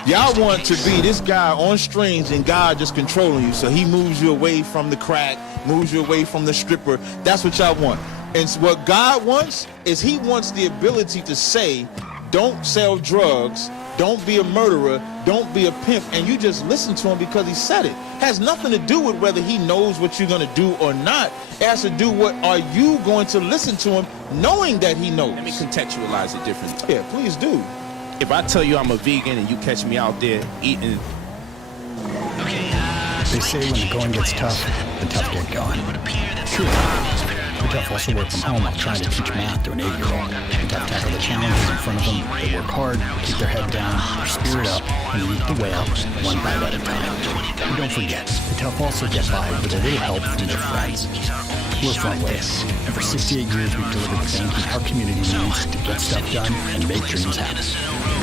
y'all want to be this guy on strings and God just controlling you. So he moves you away from the crack, moves you away from the stripper. That's what y'all want. And what God wants is he wants the ability to say, don't sell drugs, don't be a murderer, don't be a pimp, and you just listen to him because he said it. Has nothing to do with whether he knows what you're going to do or not. It has to do with, are you going to listen to him knowing that he knows? Let me contextualize it differently. Yeah, please do. If I tell you I'm a vegan and you catch me out there eating, They say when the going gets tough, the tough get going. True. The tough also work from home while trying to teach math to an 8-year-old. The tough tackle the challenges in front of them. They work hard, keep their head down, their spirit up, and they eat the whale one bite at a time. And don't forget, the tough also get by with a little help from their friends. We're Frontwave, and for 68 years we've delivered the banking our community needs to get stuff done and make dreams happen.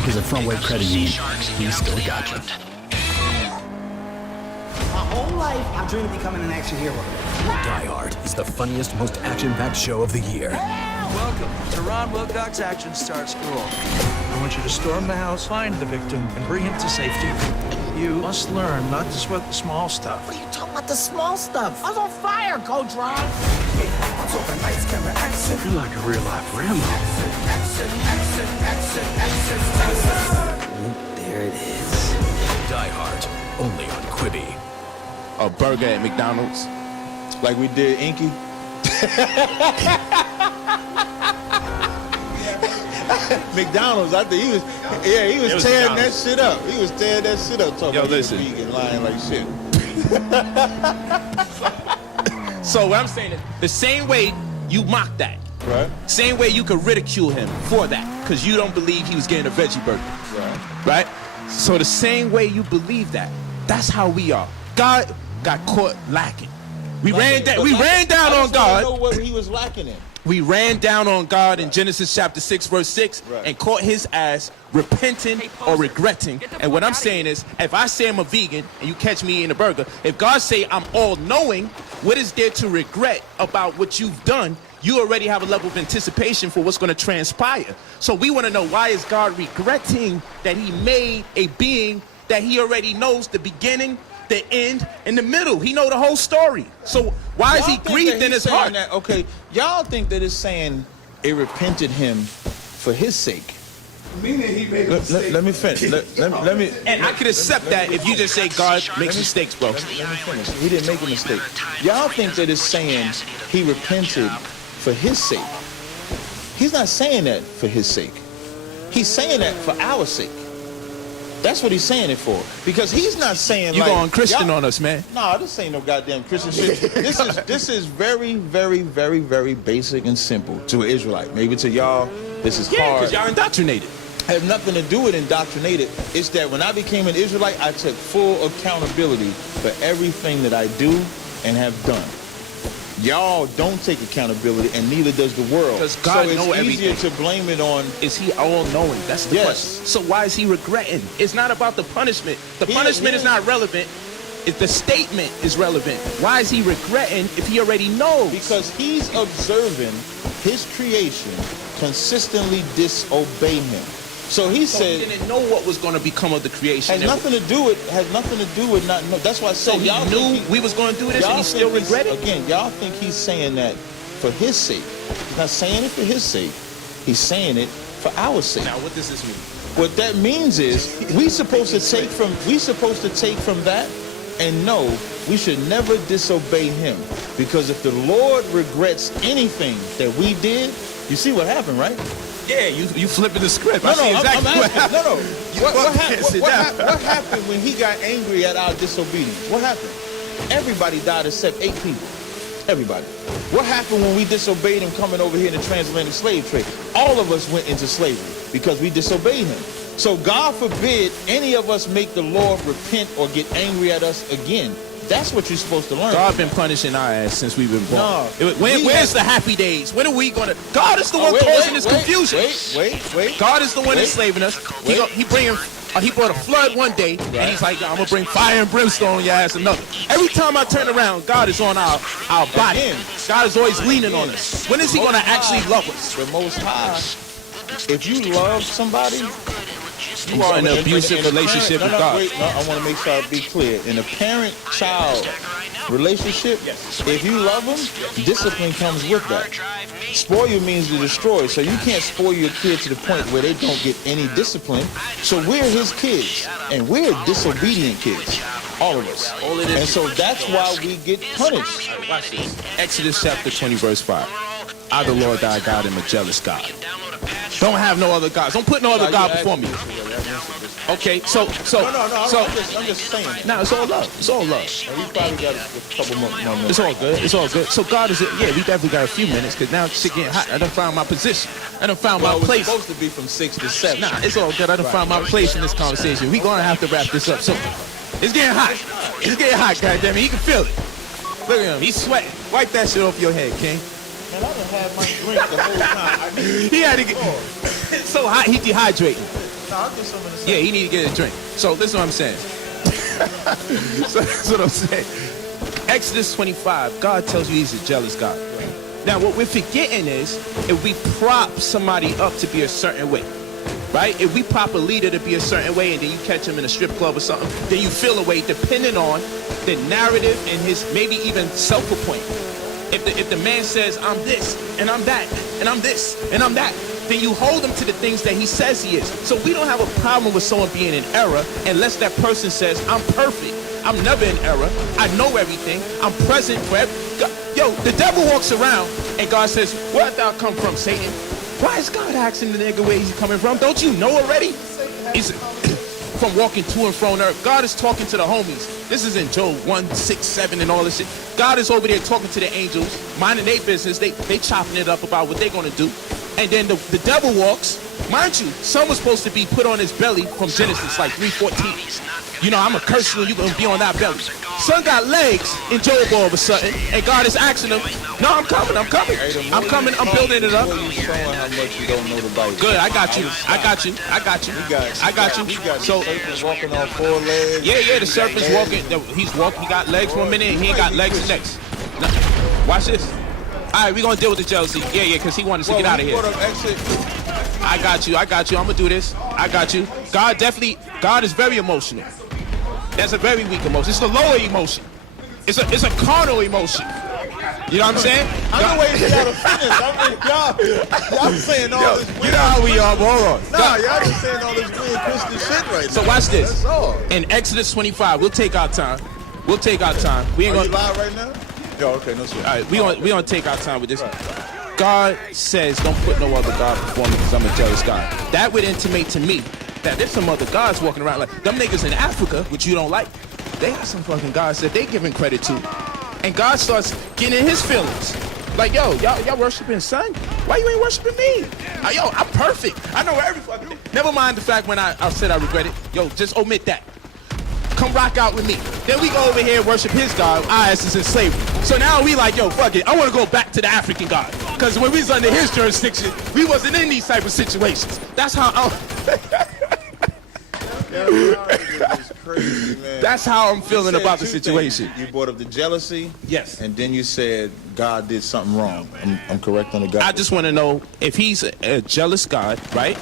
Because at Frontwave Credit Union, we still got you. My whole life, I've dreamed of becoming an action hero. Die Hard is the funniest, most action-packed show of the year. Welcome to Ron Wilcox Action Star School. I want you to storm the house, find the victim, and bring him to safety. You must learn not to sweat the small stuff. What are you talking about, the small stuff? I was on fire, Coach Ron. You're like a real-life Rambo. There it is. Die Hard, only on Quibi. a burger at McDonald's. Like we did Inky. McDonald's, I think he was tearing that shit up. He was tearing that shit up, talking Yo, about listen. he was vegan, lying like shit. So what I'm saying is, the same way you mock that, Right? same way you could ridicule him for that, because you don't believe he was getting a veggie burger. Right. Right? So the same way you believe that, that's how we are. God got caught lacking. We ran down on God. I know what he was lacking in. We ran down on God in Genesis chapter 6, verse 6, Right. and caught his ass repenting or regretting. And what I'm saying is, if I say I'm a vegan and you catch me eating a burger, if God say I'm all-knowing, what is there to regret about what you've done? You already have a level of anticipation for what's going to transpire. So we want to know, why is God regretting that he made a being that he already knows the beginning, the end, and the middle? He know the whole story. So why is he Y'all think grieved that in he's his heart? saying that, okay, y'all think that it's saying it repented him for his sake. Meaning he made a mistake. Let me finish. Let me. And I could accept that if you just say God makes mistakes, bro. Let me finish. He didn't make a mistake. Y'all think that it's saying he repented for his sake. He's not saying that for his sake. He's saying that for our sake. That's what he's saying it for. Because he's not saying You like going Christian y'all- on us, man. No, this ain't no goddamn Christian shit. This is very, very, very, very basic and simple to an Israelite. Maybe to y'all, this is Yeah, hard. because y'all indoctrinated. Has nothing to do with indoctrinated. It's that when I became an Israelite, I took full accountability for everything that I do and have done. Y'all don't take accountability, and neither does the world. 'Cause God so it's know easier everything. to blame it on. Is he all-knowing? That's the Yes. question. So why is he regretting? It's not about the punishment. The He- punishment he- is not relevant. If the statement is relevant, why is he regretting if he already knows? Because he's observing his creation consistently disobey him. So he So said he didn't know what was going to become of the creation. has nothing to do with not know. That's why I So said he y'all knew think we was going to do this, y'all and he still think he's- regretted. Again, y'all think he's saying that for his sake. He's not saying it for his sake. He's saying it for our sake. Now, what does this mean? What that means is we supposed to take from that and know we should never disobey him. Because if the Lord regrets anything that we did, you see what happened, right? Yeah, you flipping the script. No, I see I'm exactly what asking. happened. No. Sit down. What happened when he got angry at our disobedience? What happened? Everybody died except 8 people. Everybody. What happened when we disobeyed him coming over here in the transatlantic slave trade? All of us went into slavery because we disobeyed him. So God forbid any of us make the Lord repent or get angry at us again. That's what you're supposed to learn. God been punishing our ass since we've been born. No. Where's the happy days? When are we going to... God is the one causing this confusion. Wait. God is the one Wait. enslaving us. Wait. He brought a flood one day, and he's like, I'm going to bring fire and brimstone on your ass another. Every time I turn around, God is on our body. Again. God is always leaning on us. When is he going to actually love us? The Most High, if you love somebody, You are in an abusive relationship with God. I want to make sure I be clear. In a parent-child relationship, if you love them, discipline comes with that. Spoil means to destroy, so you can't spoil your kid to the point where they don't get any discipline. So we're his kids, and we're disobedient kids, all of us. And so that's why we get punished. Watch this. Exodus chapter 20, verse 5. I, the Lord thy God, am a jealous God. Don't have no other gods. Don't put no other God before me. Okay, so. I'm just saying. Now it's all love. It's all love. And we probably got a couple more minutes. It's all good. It's all good. So God is, we definitely got a few minutes because now shit getting hot. I done found my position. I done found my Well, place. it's supposed to be from 6 to 7. Nah, it's all good. I done found my place in this conversation. We gonna have to wrap this up soon. It's getting hot. It's getting hot, goddammit. He can feel it. Look at him. He's sweating. Wipe that shit off your head, King. Man, I done had my drink the whole time. He had to get. It's so hot. He dehydrating. I'll get some of the Yeah, he need to get a drink. So listen what I'm saying. So that's what I'm saying. Exodus 25, God tells you he's a jealous God. Now what we're forgetting is if we prop somebody up to be a certain way, right? If we prop a leader to be a certain way and then you catch him in a strip club or something, then you feel a way depending on the narrative and his maybe even self-appointment. If the man says, I'm this, and I'm that, and I'm this, and I'm that, then you hold him to the things that he says he is. So we don't have a problem with someone being in error unless that person says, I'm perfect. I'm never in error. I know everything. I'm present for Yo, the devil walks around and God says, where thou come from, Satan? Why is God asking the nigga where he's coming from? Don't you know already? He's from walking to and fro on earth. God is talking to the homies. This is in Job 1, 6, 7 and all this shit. God is over there talking to the angels, minding their business. They chopping it up about what they're going to do. And then the devil walks. Mind you, son was supposed to be put on his belly from Genesis, like 3:14. You know, I'm a curse you and you're going to be on that belly. Son got legs in Job all of a sudden, and God is asking him, no, I'm coming, I'm building it up. You showing how much you don't know the Bible. Good, I got you. So, walking on 4 legs. yeah, the serpent's walking. He got legs 1 minute, and he ain't got legs the next. Watch this. All right, we're going to deal with the jealousy. Yeah, because he wanted to get out of here. I got you. I'm going to do this. I got you. God is very emotional. That's a very weak emotion. It's the lower emotion. It's a carnal emotion. You know what I'm saying? I'm waiting for y'all to finish. I mean, y'all saying all this weird. You know how we are, but hold on. Nah, y'all just saying all this weird Christian shit right now. So watch this. That's all. In Exodus 25, we'll take our time. We ain't Are you gonna. live right now? Yo, okay, no sweat. All right, we gonna take our time with this. God says, don't put no other God before me because I'm a jealous God. That would intimate to me that. There's some other gods walking around like them niggas in Africa, which you don't like. They got some fucking gods that they giving credit to, and God starts getting in his feelings. Like, yo, y'all worshiping son? Why you ain't worshiping me? Yo, I'm perfect. I know every fucking thing. Never mind the fact when I said I regret it. Yo, just omit that. Come rock out with me. Then we go over here and worship his God. Our ass is in slavery. So now we like, yo, fuck it. I want to go back to the African God. Because when we was under his jurisdiction, we wasn't in these type of situations. That's how Crazy, man. That's how I'm feeling You said about the two situation. things. You brought up the jealousy. Yes. And then you said God did something wrong. I'm correct on the God. I just want to know if he's a jealous God, right?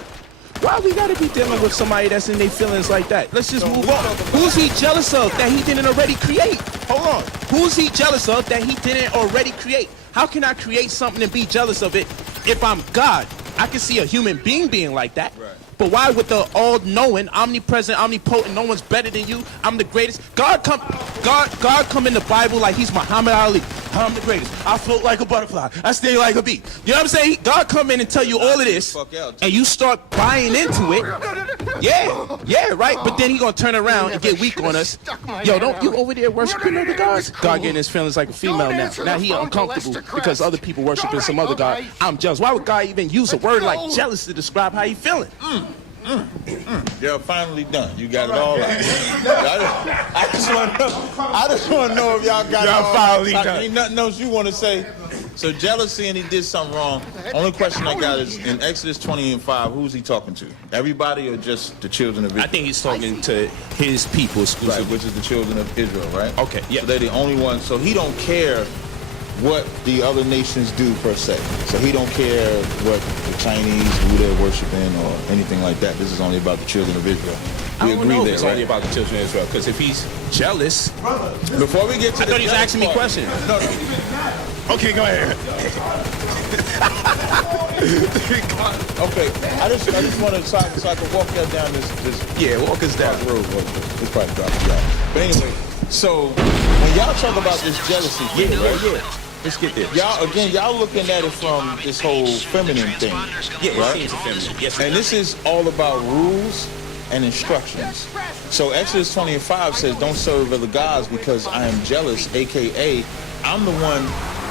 Why we gotta be dealing with somebody that's in their feelings like that? Let's just move on. Who's he jealous of that he didn't already create? Hold on. Who's he jealous of that he didn't already create? How can I create something and be jealous of it if I'm God? I can see a human being like that. Right. But why with the all-knowing, omnipresent, omnipotent, no one's better than you, I'm the greatest. God come in the Bible like he's Muhammad Ali. I'm the greatest. I float like a butterfly. I sting like a bee. You know what I'm saying? God come in and tell you all of this, and you start buying into it. Yeah, right? But then he gonna turn around and get weak on us. Yo, don't you over there worshiping other gods? God getting his feelings like a female now. Now he uncomfortable because other people worshiping some other god. I'm jealous. Why would God even use a word like jealous to describe how he feeling? You're finally done. You got it all out. I just want to know if y'all got it all finally out. done. Ain't nothing else you want to say. So jealousy and he did something wrong. Only question I got is in Exodus 20:5, who's he talking to? Everybody or just the children of Israel? I think he's talking to his people Right, exclusively. which is the children of Israel, right? Okay, yeah. So they're the only ones. So he don't care what the other nations do per se. So he don't care what the Chinese, who they're worshiping or anything like that. This is only about the children of Israel. I We don't agree know if there, it's right? only about the children of Israel, because if he's jealous, Before we get to I thought he was asking me questions. No, Okay, go ahead. okay. I just want to so I can walk y'all down this Walk us down. road. This probably drops you out. But anyway, so when y'all talk about this jealousy thing, right? Let's get there. Y'all looking at it from this whole feminine thing. Yeah, right? it seems feminine. Yes, And this is all about rules and instructions. So Exodus 20:5 says, don't serve other gods because I am jealous, aka I'm the one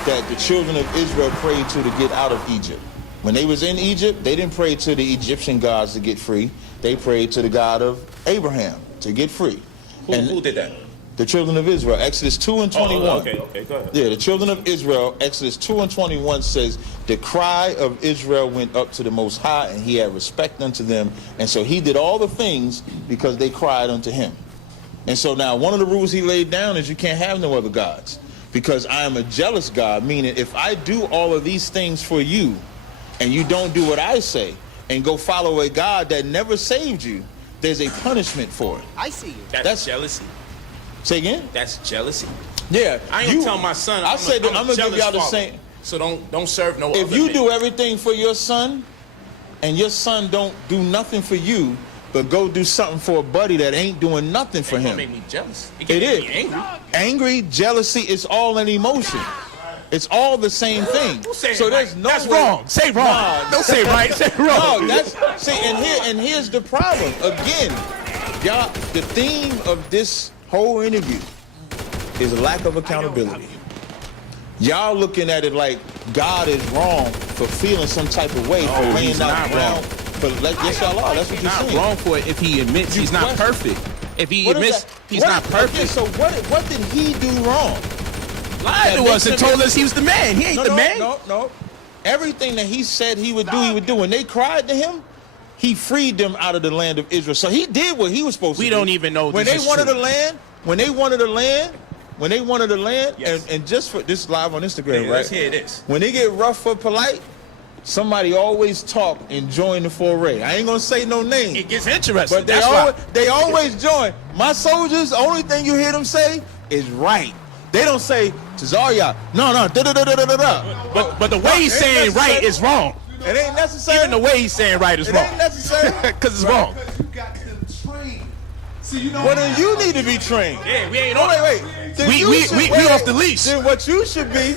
that the children of Israel prayed to get out of Egypt. When they was in Egypt, they didn't pray to the Egyptian gods to get free. They prayed to the God of Abraham to get free. Who did that? The children of Israel, Exodus 2:21. Okay, go ahead. Yeah, the children of Israel, Exodus 2:21 says, the cry of Israel went up to the Most High, and he had respect unto them. And so he did all the things because they cried unto him. And so now one of the rules he laid down is you can't have no other gods. Because I am a jealous God, meaning if I do all of these things for you, and you don't do what I say, and go follow a God that never saved you, there's a punishment for it. I see you. That's jealousy. Say again? That's jealousy. Yeah. I ain't gonna tell my son. I said I'm gonna give y'all the same. So don't serve no. If other you man. do everything for your son, and your son don't do nothing for you, but go do something for a buddy that ain't doing nothing for It him. make me jealous. It can is. make me angry. Angry, jealousy, it's all an emotion. It's all the same thing. Say So it there's right. no That's way- wrong. Say wrong. Nah, Don't say right. Say wrong. No, that's see, and here's the problem. Again, y'all, the theme of this whole interview is a lack of accountability. Y'all looking at it like God is wrong for feeling some type of way for laying he's out not ground. wrong. But yes, y'all are. That's what He's you're not saying. wrong for it if he admits he's not question- perfect. If he What is admits that? he's What- not okay, perfect, so what did he do wrong? lied to that us and makes him- told us he was the man. He ain't the man. No. Everything that he said he would do, he would do. When they cried to him, he freed them out of the land of Israel. So he did what he was supposed to do. We don't even know when this they is wanted true. the land. When they wanted the land, Yes. and just for this live on Instagram, Yeah, right? let's hear this. When they get rough or polite, somebody always talk and join the foray. I ain't gonna say no name. It gets interesting. But That's they always join. My soldiers, the only thing you hear them say is right. They don't say Tazaria. No, da da da da da da. But the way he's It ain't saying right necessary. is wrong. It ain't necessary. Even the way he's saying right is It wrong. ain't necessary. Because it's wrong. Because you got them trained. See, you know. Well, then you need to be trained. Yeah, we ain't Oh, on wait. Then We- you we- should- we wait, off the leash. Then what you should be.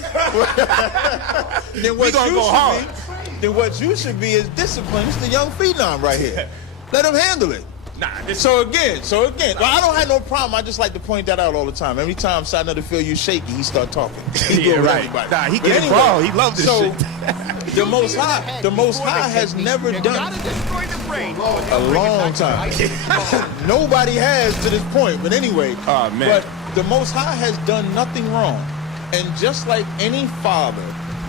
Then what gonna you go should hard. be. Then what you should be is discipline. It's the young phenom right here. Let him handle it. Nah, this So again, well, I don't have no problem. I just like to point that out all the time. Every time Side feel you shaky, he start talking. He Yeah, go with right. everybody. Nah, he But get anyway, involved. He love this so, shit. The Most High has never done a long time. Nobody has to this point. But anyway, Oh, man. but the Most High has done nothing wrong. And just like any father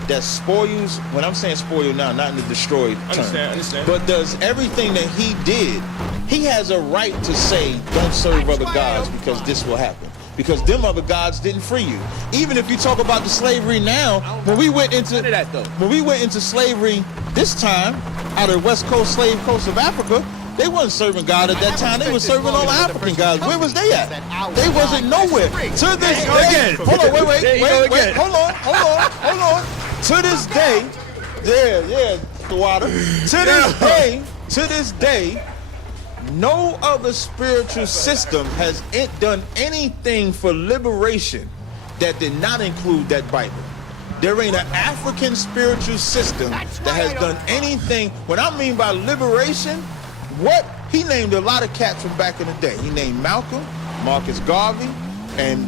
that spoils, when I'm saying spoil now, not in the destroyed term, Understand. but does everything that he did, he has a right to say, don't serve other gods because this will happen. Because them other gods didn't free you. Even if you talk about the slavery now, when we went into slavery this time, out of the West Coast, slave coast of Africa, they wasn't serving God at that time. They were serving all the African gods. Where was they at? They wasn't nowhere. To this day, hold on, wait, hold on. To this day, the water. To this day, no other spiritual system has done anything for liberation that did not include that Bible. There ain't an African spiritual system that has done anything. What I mean by liberation, he named a lot of cats from back in the day. He named Malcolm, Marcus Garvey, and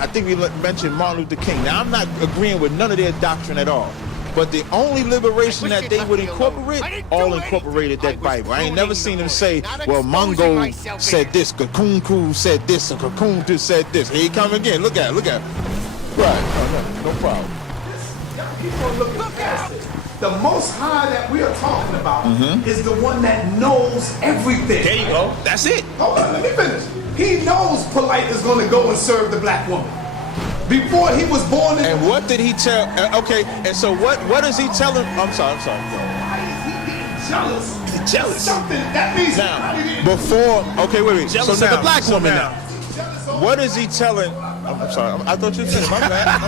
I think we mentioned Martin Luther King. Now, I'm not agreeing with none of their doctrine at all. But the only liberation that they would incorporate, all incorporated that Bible. I ain't never seen them say, well, Mongo said this, Kakunku said this, or Kakuntu said this. Here he come again. Look at it. Right. No problem. People look at it. The Most High that we are talking about is the one that knows everything. There you go. That's it. Hold on, let me finish. He knows Polite is going to go and serve the black woman. Before he was born in... And what did he tell? Okay, and so what is he telling? I'm sorry. Why is he getting jealous? Jealous. Something that means... Now, before... Okay, wait. Jealous so of the black woman now. What is he telling... I'm sorry. I thought you were saying... My bad.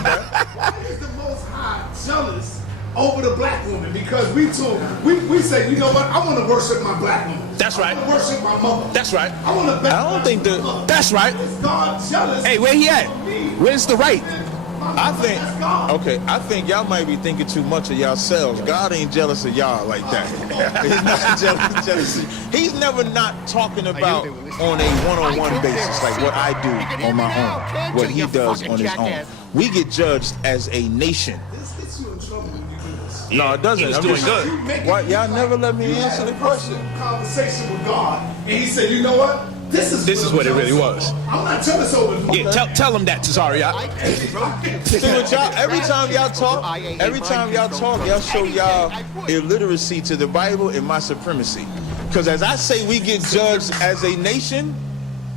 Why is the Most High jealous over the black woman? Because we say, you know what? I want to worship my black woman. That's right. I want to worship my mother. That's right. I want to... I don't think the... That's right. Is God jealous? Hey, where he at? Where's the right? I think y'all might be thinking too much of yourselves. God ain't jealous of y'all like that. He's not jealous. He's never not talking about on a one-on-one basis like what I do on my own, what he does on his own. We get judged as a nation. This gets you in trouble when you do this. No, it doesn't. He's I'm doing just- good. What? Y'all never let me answer the question. Conversation with God, and he said, you know what? This is what it really was. I'm not jealous over it. Yeah, tell him that, Cesaria. See what y'all, every time y'all talk, y'all show y'all illiteracy to the Bible and my supremacy. Because as I say, we get judged as a nation,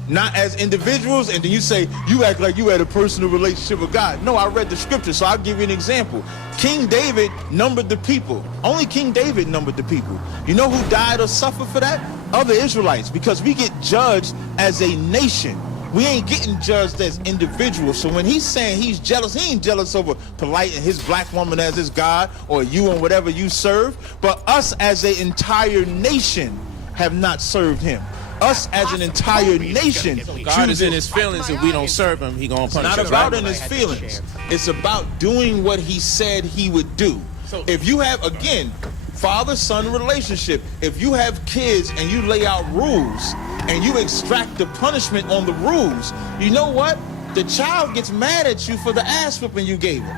not as individuals, and then you say, you act like you had a personal relationship with God. No, I read the scripture, so I'll give you an example. King David numbered the people. Only King David numbered the people. You know who died or suffered for that? Other Israelites, because we get judged as a nation. We ain't getting judged as individuals. So when he's saying he's jealous, he ain't jealous over Polite and his black woman as his God, or you and whatever you serve. But us as an entire nation have not served him. Us as an entire nation. God is in his feelings. If we don't serve him, he gonna punish us. Not about right? in his feelings. It's about doing what he said he would do. If you have, again, father-son relationship, if you have kids and you lay out rules and you extract the punishment on the rules, you know what? The child gets mad at you for the ass whipping you gave him.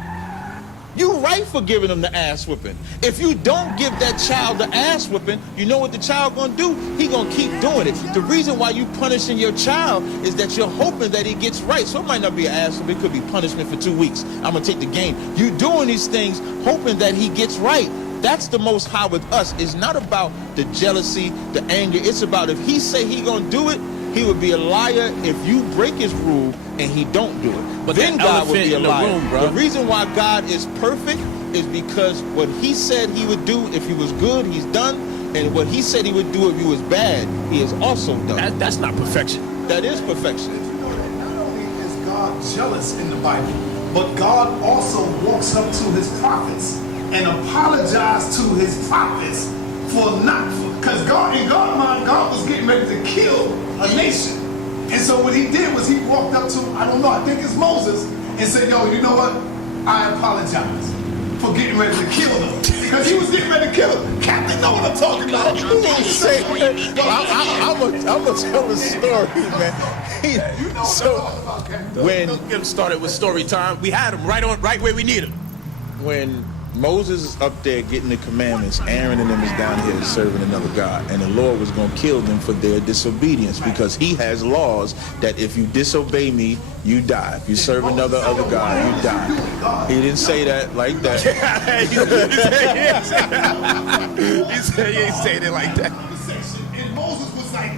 You right for giving him the ass whipping. If you don't give that child the ass whipping, you know what the child gonna do? He gonna keep doing it. The reason why you punishing your child is that you're hoping that he gets right. So it might not be an ass whipping, it could be punishment for 2 weeks. I'm gonna take the game. You doing these things hoping that he gets right. That's the Most High with us. It's not about the jealousy, the anger. It's about if he say he gonna do it, he would be a liar if you break his rule and he don't do it. But then that God would be a elephant in the liar. room, bro. The reason why God is perfect is because what he said he would do if he was good, he's done. And what he said he would do if he was bad, he has also done. That's not perfection. That is perfection. You know that not only is God jealous in the Bible, but God also walks up to his prophets and apologized to his prophets for not, because God, in God's mind, God was getting ready to kill a nation. And so what he did was he walked up to, I don't know, I think it's Moses, and said, yo, you know what? I apologize for getting ready to kill them. because he was getting ready to kill him. Captain know what I'm talking about. I'm gonna tell the story, man. So when Don't get him started with story time. We had him right where we need him. when Moses is up there getting the commandments, Aaron and them is down here serving another God, and the Lord was going to kill them for their disobedience, because he has laws that if you disobey me, you die. If you serve another God, you die. He didn't say that like that. He said he ain't saying it like that. And Moses was like,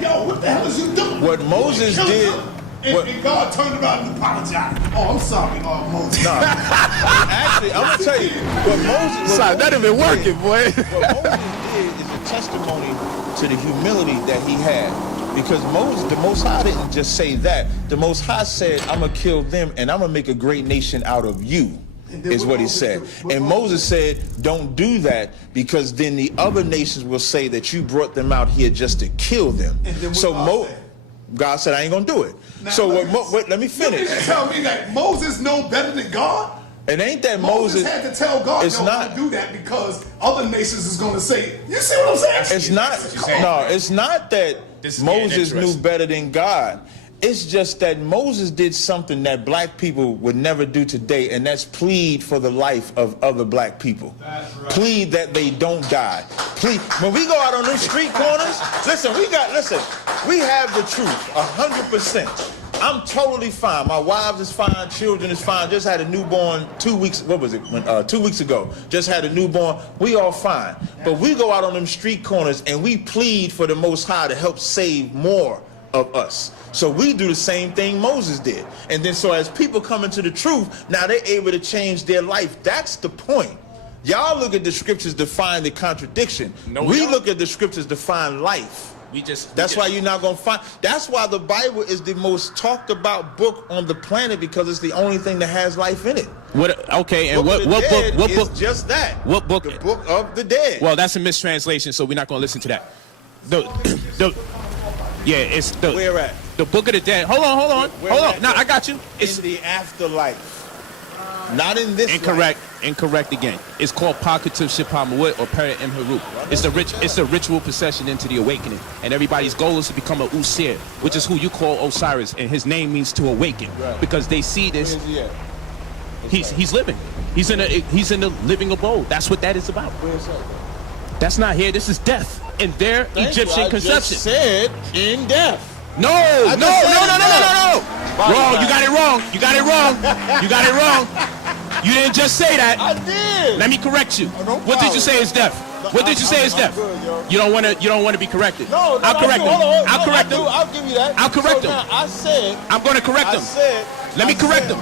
yo, what the hell is you doing? What Moses did. And God turned around and apologized. Oh, I'm sorry, Moses. Nah. Actually, I'm gonna tell you what Moses. Sorry, that ain't been working, boy. What Moses did is a testimony to the humility that he had, because the Most High didn't just say that. The Most High said, "I'm gonna kill them, and I'm gonna make a great nation out of you." Is what he said. And Moses said, "Don't do that, because then the other nations will say that you brought them out here just to kill them." So God said, "I ain't gonna do it." Now, So let me finish. You mean to tell me that Moses know better than God? It ain't that Moses had to tell God, it's "Yo, not don't do that because other nations is going to say." You see what I'm saying? It's not. No, it's not that This is getting Moses knew interesting. better than God. It's just that Moses did something that black people would never do today, and that's plead for the life of other black people. That's right. Plead that they don't die. Plead. When we go out on those street corners, listen, we have the truth, 100%. I'm totally fine. My wives is fine, children is fine. Just had a newborn 2 weeks, 2 weeks ago. Just had a newborn. We all fine. But we go out on them street corners and we plead for the Most High to help save more of us. So we do the same thing Moses did. And then so as people come into the truth, now they're able to change their life. That's the point. Y'all look at the scriptures to find the contradiction. No, we we don't. look at the scriptures to find life. That's Why you're not gonna find. That's why the Bible is the most talked about book on the planet, because it's the only thing that has life in it. What? Okay, and Book of the what Dead book? is just that. What book? The Book of the Dead. Well, that's a mistranslation, so we're not gonna listen to that. It's the. Where at? The Book of the Dead. Hold on. No, I got you. It's in the afterlife. Not in this incorrect. life. Incorrect again. It's called Pakativ Shipamawit or Peret Imheru. It's a ritual procession into the awakening, and everybody's goal is to become a Usir, which is who you call Osiris, and his name means to awaken, because they see this. Where is he at? He's living. He's in a living abode. That's what that is about. Where's that? That's not here. This is death in their Egyptian conception. Just said in death. No. Wrong. You got it wrong. You didn't just say that. I did. Let me correct you. No What did you say is death? What did you say is death? good, yo. You don't want to be corrected. No, I'll correct him. I'll correct him. I'll give you that. I'll correct him. Now, I said. I'm going to correct him. Let me correct him.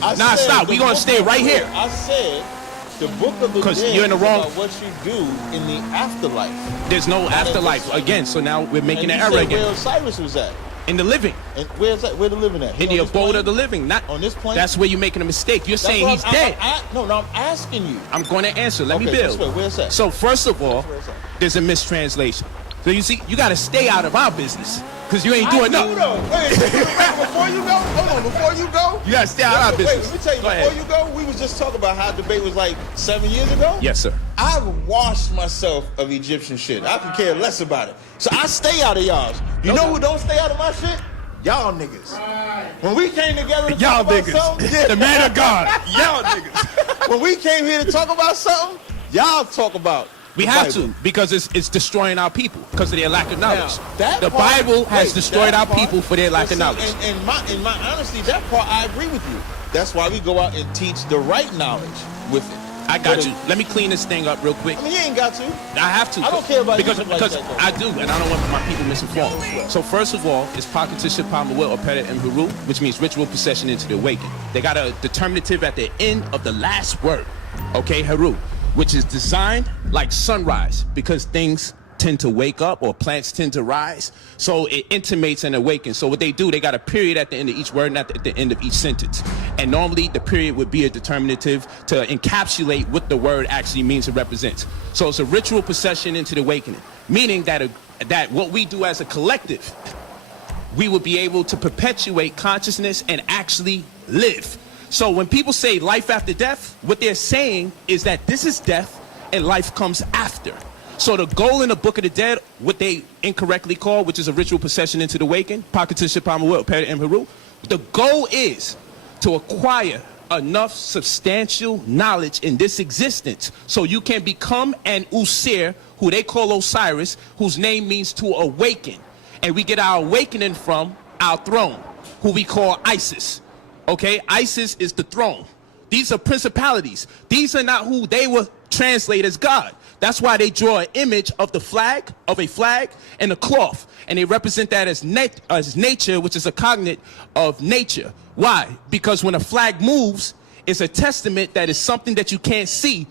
Nah, said stop. the We gonna book stay of right the here. Dead. I said the Book of the 'Cause Dead you're in the is wrong- about what you do in the afterlife. There's no afterlife again. So now we're making And an you error said again. where Osiris was at. In the living. And where's that? Where the living at? He In the on this abode plane? of the living. Not On this plane? That's where you're making a mistake. You're That's saying what he's dead. No, I'm asking you. I'm going to answer. Let me Okay, build. this way. Where's that? So first of all, Where's that? there's a mistranslation. So you see, you got to stay out of our business because you ain't doing nothing. Wait, before you go, hold on. Before you go, You got to stay out of our wait. business. Let me tell you. Go Before ahead. you go, we was just talking about how debate was like 7 years ago. Yes, sir. I've washed myself of Egyptian shit. I could care less about it. So I stay out of y'all's. You know who don't stay out of my shit? Y'all niggas. When we came together to Y'all talk about niggas. something, The man of God. Y'all niggas. when we came here to talk about something, y'all talk about. We the have Bible. to because it's destroying our people because of their lack of knowledge. Now, that The part- Bible has wait, destroyed that our part- people for their lack but of knowledge. see, in my honesty, that part I agree with you. That's why we go out and teach the right knowledge with it. I got But you. Let me clean this thing up real quick. I mean, you ain't got to. I have to. I don't care about because Egypt like because that, though. I do, and I don't want my people misinformed. So first of all, it's Pakatisha Pamawil or Peret Imheru, which means ritual procession into the awakening. They got a determinative at the end of the last word. Okay, Heru, which is designed like sunrise because things tend to wake up or plants tend to rise. So it intimates an awakening. So what they do, they got a period at the end of each word and at the end of each sentence. And normally the period would be a determinative to encapsulate what the word actually means and represents. So it's a ritual procession into the awakening, meaning that that what we do as a collective, we will be able to perpetuate consciousness and actually live. So when people say life after death, what they're saying is that this is death and life comes after. So the goal in the Book of the Dead, what they incorrectly call, which is a ritual procession into the waking, the goal is to acquire enough substantial knowledge in this existence so you can become an Usir, who they call Osiris, whose name means to awaken. And we get our awakening from our throne, who we call Isis. Okay, Isis is the throne. These are principalities. These are not who they will translate as God. That's why they draw an image of the flag, and a cloth, and they represent that as nature, which is a cognate of nature. Why? Because when a flag moves, it's a testament that is something that you can't see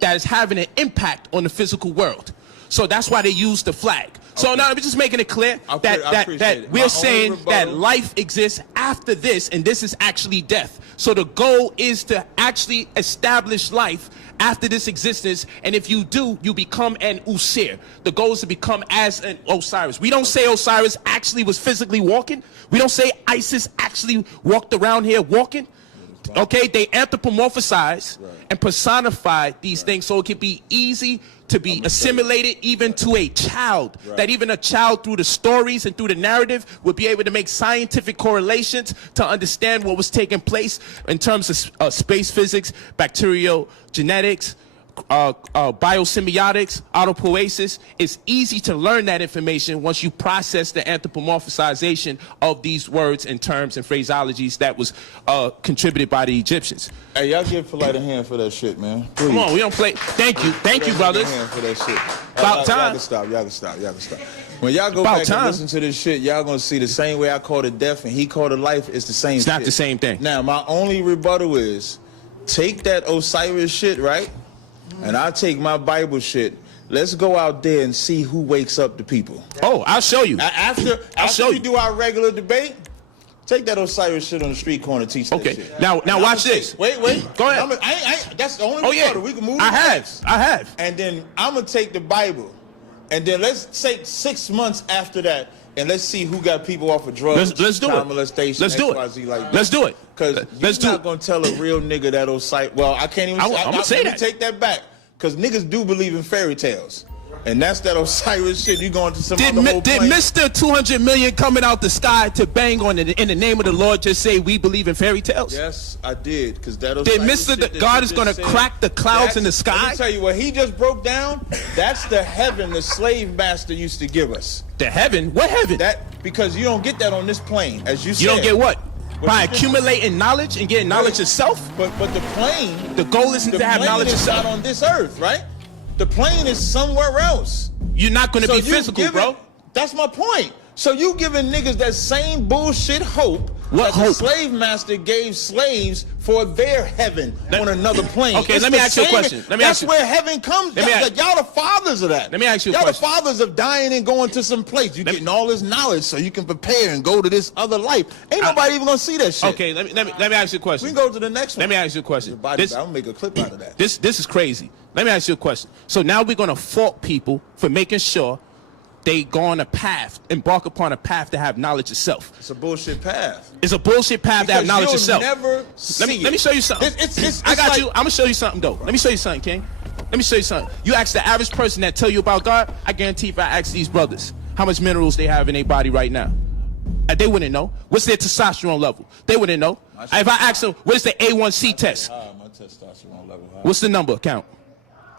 that is having an impact on the physical world. So that's why they use the flag. So now I'm just making it clear that we're saying that life exists after this, and this is actually death. So the goal is to actually establish life after this existence, and if you do, you become an Usir. The goal is to become as an Osiris. We don't say Osiris actually was physically walking. We don't say Isis actually walked around here walking. Okay, they anthropomorphize and personify these things so it can be easy to be assimilated even to a child. That even a child, through the stories and through the narrative, would be able to make scientific correlations to understand what was taking place in terms of space physics, bacterial genetics, biosymbiotics, autopoiesis. It's easy to learn that information once you process the anthropomorphization of these words and terms and phraseologies that was contributed by the Egyptians. Hey, y'all give Polite a hand for that shit, man. Please. Come on, we don't play. Thank you, brothers. Hand for that shit. About time. Y'all can stop. When y'all go back and listen to this shit, y'all gonna see the same way I called it death and he called it life. It's the same. It's not the same thing. Now, my only rebuttal is take that Osiris shit, right? And I'll take my Bible shit. Let's go out there and see who wakes up the people. Oh, I'll show you. After we do our regular debate, take that Osiris shit on the street corner, teach that shit. Okay, now watch this. Wait. Go ahead. That's the only rebuttal. We can move I have. And then I'm going to take the Bible. And then let's take 6 months after that, and let's see who got people off of drugs. Let's do it. Molestation, Let's do XYZ it. Like that. Let's do it. Because you're not going to tell a real nigga that Osiris. Well, I can't even I'm gonna say that. Take that back. Because niggas do believe in fairy tales. And that's that Osiris shit. You going to some other whole Did plane. Mr. 200 million coming out the sky to bang on it in the name of the Lord just say we believe in fairy tales? Yes, I did. Because that Did Osiris Mr. shit God is going to crack the clouds in the Let sky? me tell you what he just broke down. That's the heaven the slave master used to give us. The heaven? What heaven? Because you don't get that on this plane, as you said. You don't get what? But By accumulating knowledge and getting knowledge yourself? But the plane. The goal isn't to have knowledge yourself. The plane is not on this earth, right? The plane is somewhere else. You're not going to be physical, bro. That's my point. So you giving niggas that same bullshit hope that the slave master gave slaves for their heaven on another plane. Okay, let me ask you a question. That's where heaven comes. Y'all the fathers of that. Let me ask you a question. question. Y'all the fathers of dying and going to some place. You getting all this knowledge so you can prepare and go to this other life. Ain't nobody even gonna see that shit. Okay, let me ask you a question. We can go to the next one. Let me ask you a question. I'm gonna make a clip out of that. This is crazy. Let me ask you a question. So now we're gonna fault people for making sure they go on a path, embark upon a path to have knowledge of self. It's a bullshit path. It's a bullshit path to have knowledge of self. Never let me show you something. I got you. I'm gonna show you something though. Let me show you something, King. Let me show you something. You ask the average person that tell you about God, I guarantee if I ask these brothers how much minerals they have in their body right now, they wouldn't know. What's their testosterone level? They wouldn't know. If I ask them, what is the A1C test? My testosterone level high. What's the number count?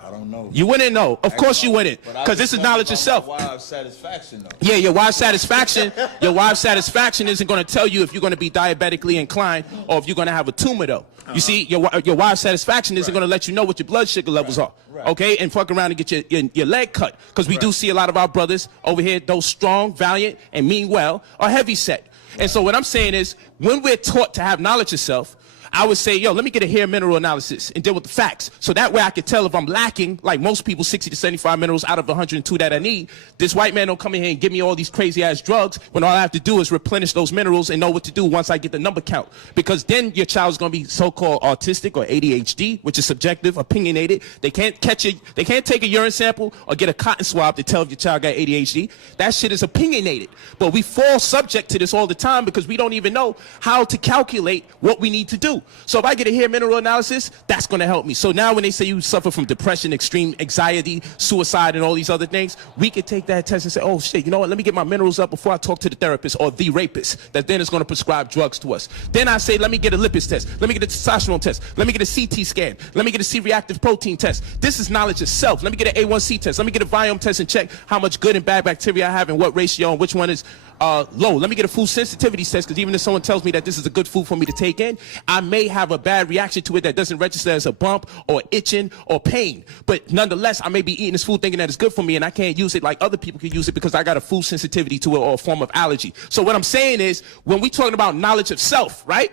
I don't know. You wouldn't know. Of course you wouldn't. Because this is knowledge yourself. Wife's satisfaction, though. Yeah, your wife's satisfaction isn't going to tell you if you're going to be diabetically inclined or if you're going to have a tumor, though. You see, your wife's satisfaction isn't going to let you know what your blood sugar levels are. Okay? And fuck around and get your leg cut. Because we do see a lot of our brothers over here, those strong, valiant, and mean well, are heavy set. And so what I'm saying is, when we're taught to have knowledge of self, I would say, yo, let me get a hair mineral analysis and deal with the facts. So that way I can tell if I'm lacking, like most people, 60 to 75 minerals out of 102 that I need. This white man don't come in here and give me all these crazy ass drugs when all I have to do is replenish those minerals and know what to do once I get the number count. Because then your child's going to be so-called autistic or ADHD, which is subjective, opinionated. They can't take a urine sample or get a cotton swab to tell if your child got ADHD. That shit is opinionated. But we fall subject to this all the time because we don't even know how to calculate what we need to do. So if I get a hair mineral analysis, that's going to help me. So now when they say you suffer from depression, extreme anxiety, suicide, and all these other things, we could take that test and say, oh shit, you know what, let me get my minerals up before I talk to the therapist or the rapist that then is going to prescribe drugs to us. Then I say, let me get a lipid test, let me get a testosterone test, let me get a CT scan, let me get a C-reactive protein test. This is knowledge of self. Let me get an A1C test, let me get a Viome test and check how much good and bad bacteria I have and what ratio and which one is low. Let me get a food sensitivity test, because even if someone tells me that this is a good food for me to take in, I may have a bad reaction to it that doesn't register as a bump or itching or pain. But nonetheless, I may be eating this food thinking that it's good for me, and I can't use it like other people can use it because I got a food sensitivity to it or a form of allergy. So what I'm saying is, when we're talking about knowledge of self, right?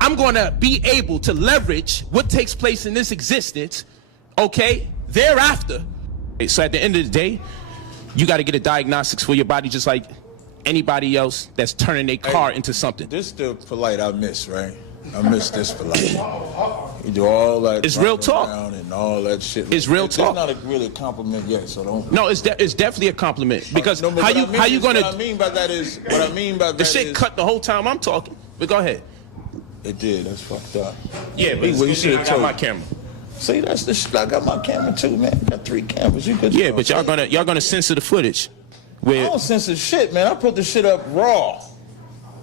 I'm going to be able to leverage what takes place in this existence, okay, thereafter. So at the end of the day, you got to get a diagnostics for your body just like anybody else that's turning their car into something. This the polite I miss, right? I miss this polite. You do all that. It's real talk. And all that shit. It's real talk. It's not really a compliment yet, so don't. No, it's definitely a compliment, because No, but how you gonna? What I mean by that is the shit cut the whole time I'm talking. But go ahead. It did. That's fucked up. Yeah, but you should have I got told my me. camera. See, that's the shit. I got my camera too, man. I got 3 cameras. You could. Yeah, but y'all gonna censor the footage. I don't censor shit, man. I put the shit up raw,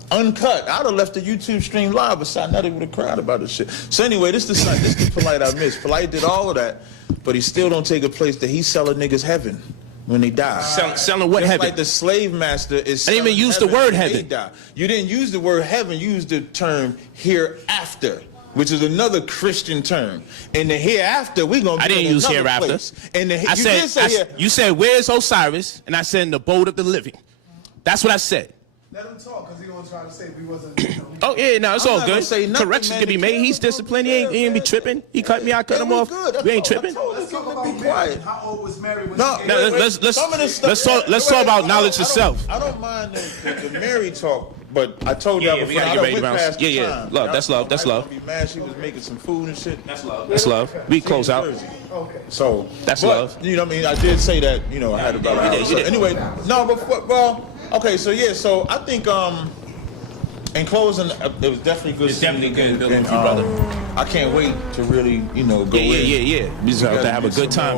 uncut. I'd have left the YouTube stream live, but I nothing would have cried about this shit. So anyway, this the polite I miss. Polite did all of that, but he still don't take a place that he's selling niggas heaven when they die. Selling what Just heaven? like the slave master is. I didn't even use the word when they heaven. die. You didn't use the word heaven. You used the term hereafter, which is another Christian term. And the hereafter, we gonna. I didn't use hereafter. And You said, where's Osiris? And I said, in the abode of the living. That's what I said. Let him talk, because he gonna try to say we wasn't. Oh yeah, no, it's I'm all not gonna good. say nothing, Corrections man. can be made. He's disciplined. He ain't be tripping. He cut me. I cut him off. We ain't tripping. Let's talk about Be quiet. How old was Mary when No, she No, gave birth? let's talk about knowledge of self. I don't mind the Mary talk, but I told Yeah, y'all yeah, before. we gotta I get done ready to went bounce. past the Yeah, time. love, that's love, that's I love. Be mad she was making some food and shit. That's love. That's love. We close out. Okay. So That's but, love. You know what I mean? I did say that. You know, I had about. You did. Anyway, no, but well, okay. So yeah, so I think in closing, it was definitely good. It's definitely good building and, with you, brother. I can't wait to really, go in. Yeah. We just have to have a good time.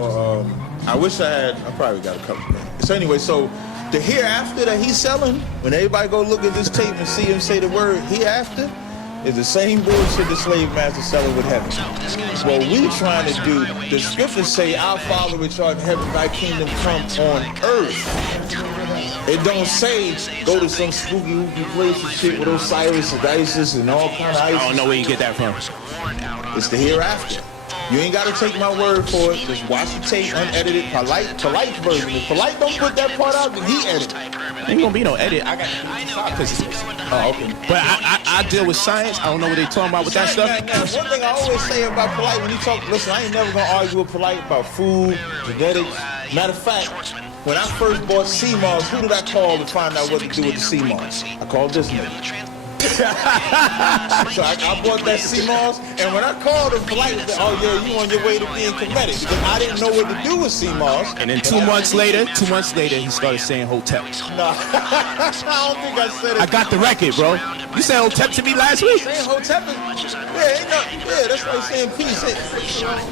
I wish I probably got a couple. So anyway, so the hereafter that he's selling, when everybody go look at this tape and see him say the word hereafter, is the same bullshit the slave master selling with heaven. What we trying to do, the scriptures say, our Father which art in heaven, thy kingdom come on earth. It don't say go to some spooky wooky place and shit with Osiris and Isis and all kind of Isis. I don't know where you get that from. It's the hereafter. You ain't gotta take my word for it. Just watch the tape, unedited, polite version. If polite don't put that part out, then he edit. Ain't gonna be no edit. I got because Okay. But I deal with science. I don't know what they talking about with that stuff. Now, one thing I always say about polite when he talk, listen, I ain't never gonna argue with polite about food, genetics. Matter of fact, when I first bought sea moss, who did I call to find out what to do with the sea moss? I called this nigga. So I bought that sea moss, and when I called him politely, oh yeah, you on your way to being comedic, because I didn't know what to do with sea moss. And then 2 months later, he started saying hotel. No, I don't think I said it. I got the record, bro. You said hotel to me last week. Saying hotel is, that's like saying peace.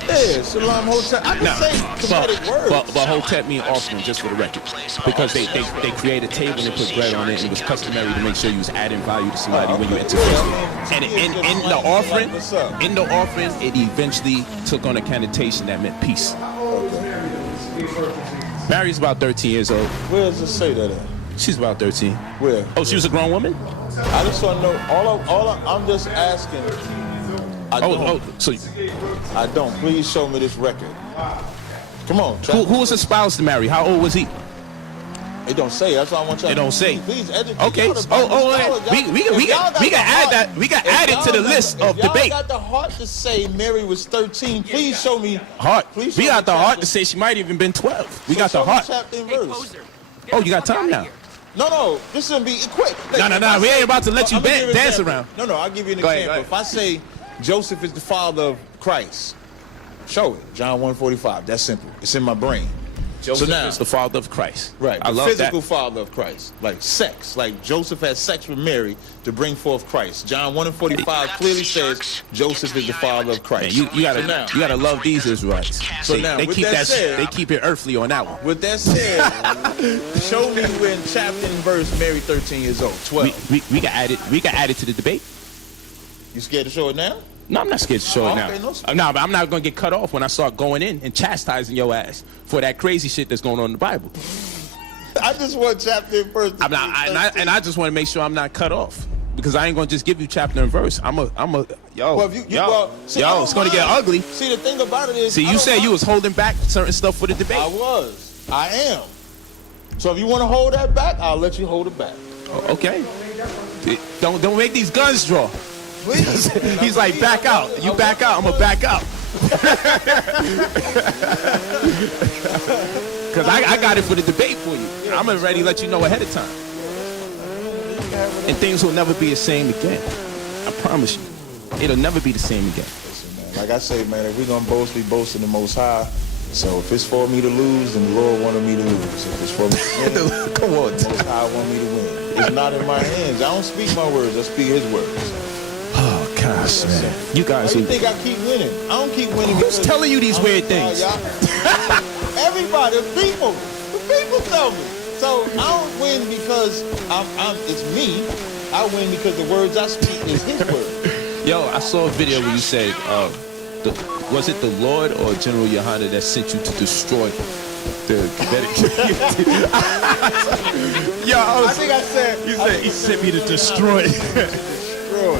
Yeah, Shalom Hotel. I can say comedic words. But hotel mean offering, just for the record, because they create a table and put bread on it, and it was customary to make sure you was adding value to somebody when you interface. And in the offering, it eventually took on a connotation that meant peace. Mary's about 13 years old. Where does it say that at? She's about 13. Where? Oh, she was a grown woman? I just want to know. I'm just asking. I don't. Please show me this record. Come on. Who was espoused to Mary? How old was he? It don't say. That's why I want y'all. It don't say. Please educate. Okay. We can add that. We can add it to the list of debate. Y'all got the heart to say Mary was 13. Please show me. Heart. Please We show got me the heart chapter. to say she might even been 12. We got the Show me heart. chapter and verse. Oh, you got time now? No, this is gonna be quick. No, we ain't about to let you dance around. No, I'll give you an Go ahead, example. If I say Joseph is the father of Christ, show it. John 1:45. That's simple. It's in my brain. Joseph now, is the father of Christ. right, I the love physical that. father of Christ, like sex, like Joseph had sex with Mary to bring forth Christ. John 1:45 clearly says Joseph is the father of Man, Christ. you gotta now, you gotta love these Israelites. So now, they with keep that said- they keep it earthly on that one. with that said, show me when chapter and verse Mary 13 years old, 12. We can add it to the debate. You scared to show it now? No, I'm not scared to show it now. Okay, no, sir. No, but I'm not gonna get cut off when I start going in and chastising your ass for that crazy shit that's going on in the Bible. I just want chapter and verse. I'm not, and I just want to make sure I'm not cut off because I ain't gonna just give you chapter and verse. Yo, Well, if you- yo, well, see, I yo, don't it's gonna get mind. ugly. See, the thing about it is, See, I you don't said you mind. was holding back certain stuff for the debate. I am. So if you want to hold that back, I'll let you hold it back. Okay. Don't make these guns draw. Please. He's like, back out. You back out. I'm gonna back out. Because I got it for the debate for you. I'm already let you know ahead of time. And things will never be the same again. I promise you. It'll never be the same again. Listen, man, like I say, man, if we're gonna boast, we boast in the Most High. So if it's for me to lose, then the Lord wanted me to lose. If it's for me to win, Come on. the Most High want me to win. It's not in my hands. I don't speak my words. I speak His words. Oh, gosh, man. You Why guys you are... think I keep winning? I don't keep winning. Who's because telling you these weird things? Everybody, the people tell me. So I don't win because it's me. I win because the words I speak is His word. Yo, I saw a video where you said, was it the Lord or General Yohana that sent you to destroy the Yo, I think I said. You said he sent me to destroy. Destroy.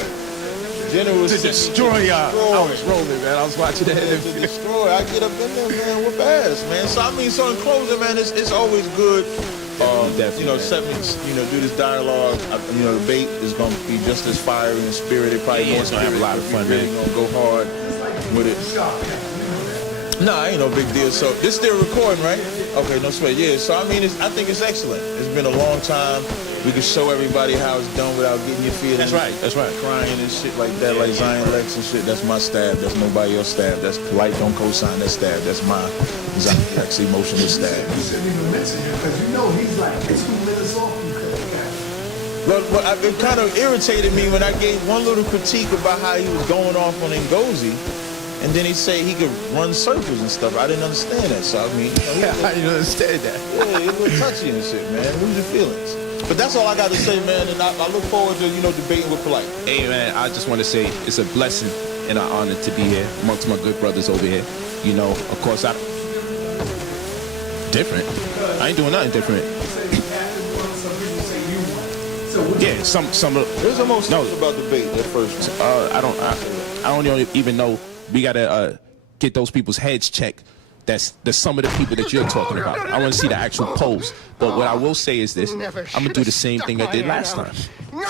General To destroy y'all. I was rolling, man. I was watching that To interview. destroy. I get up in there, man, with ass, man. So I mean, so in closing, man, it's always good. Definitely, You know, man. set me, do this dialogue. You know, the debate is going to be just as fiery and spirited. Probably Yeah, more it's gonna have a lot of spirited. fun, Really man. gonna go hard with it. Nah, ain't no big deal. So this still recording, right? Okay, no sweat. Yeah. So I mean, I think it's excellent. It's been a long time. We can show everybody how it's done without getting your feelings. That's right. That's right. Crying and shit like that, like Zion Lex and shit. That's my stab. That's nobody else's stab. That's polite. Don't co-sign that stab. That's my Zion Lex emotional stab. You shouldn't even mention him because you know he's like 2 minutes off you could have. But it kind of irritated me when I gave one little critique about how he was going off on Ngozi, and then he said he could run circles and stuff. I didn't understand that. So I mean, I didn't understand that. yeah, it was touchy and shit, man. Lose your feelings. But that's all I got to say, man. And I look forward to debating with Polite. Hey, man, I just want to say it's a blessing and an honor to be here amongst my good brothers over here. You know, of course, different. I ain't doing nothing different. Yeah, some. There's almost No. something about debate that first one. I don't even know. We gotta get those people's heads checked. That's some of the people that you're talking about. I want to see the actual polls. But what I will say is this: I'm gonna do the same thing I did last time.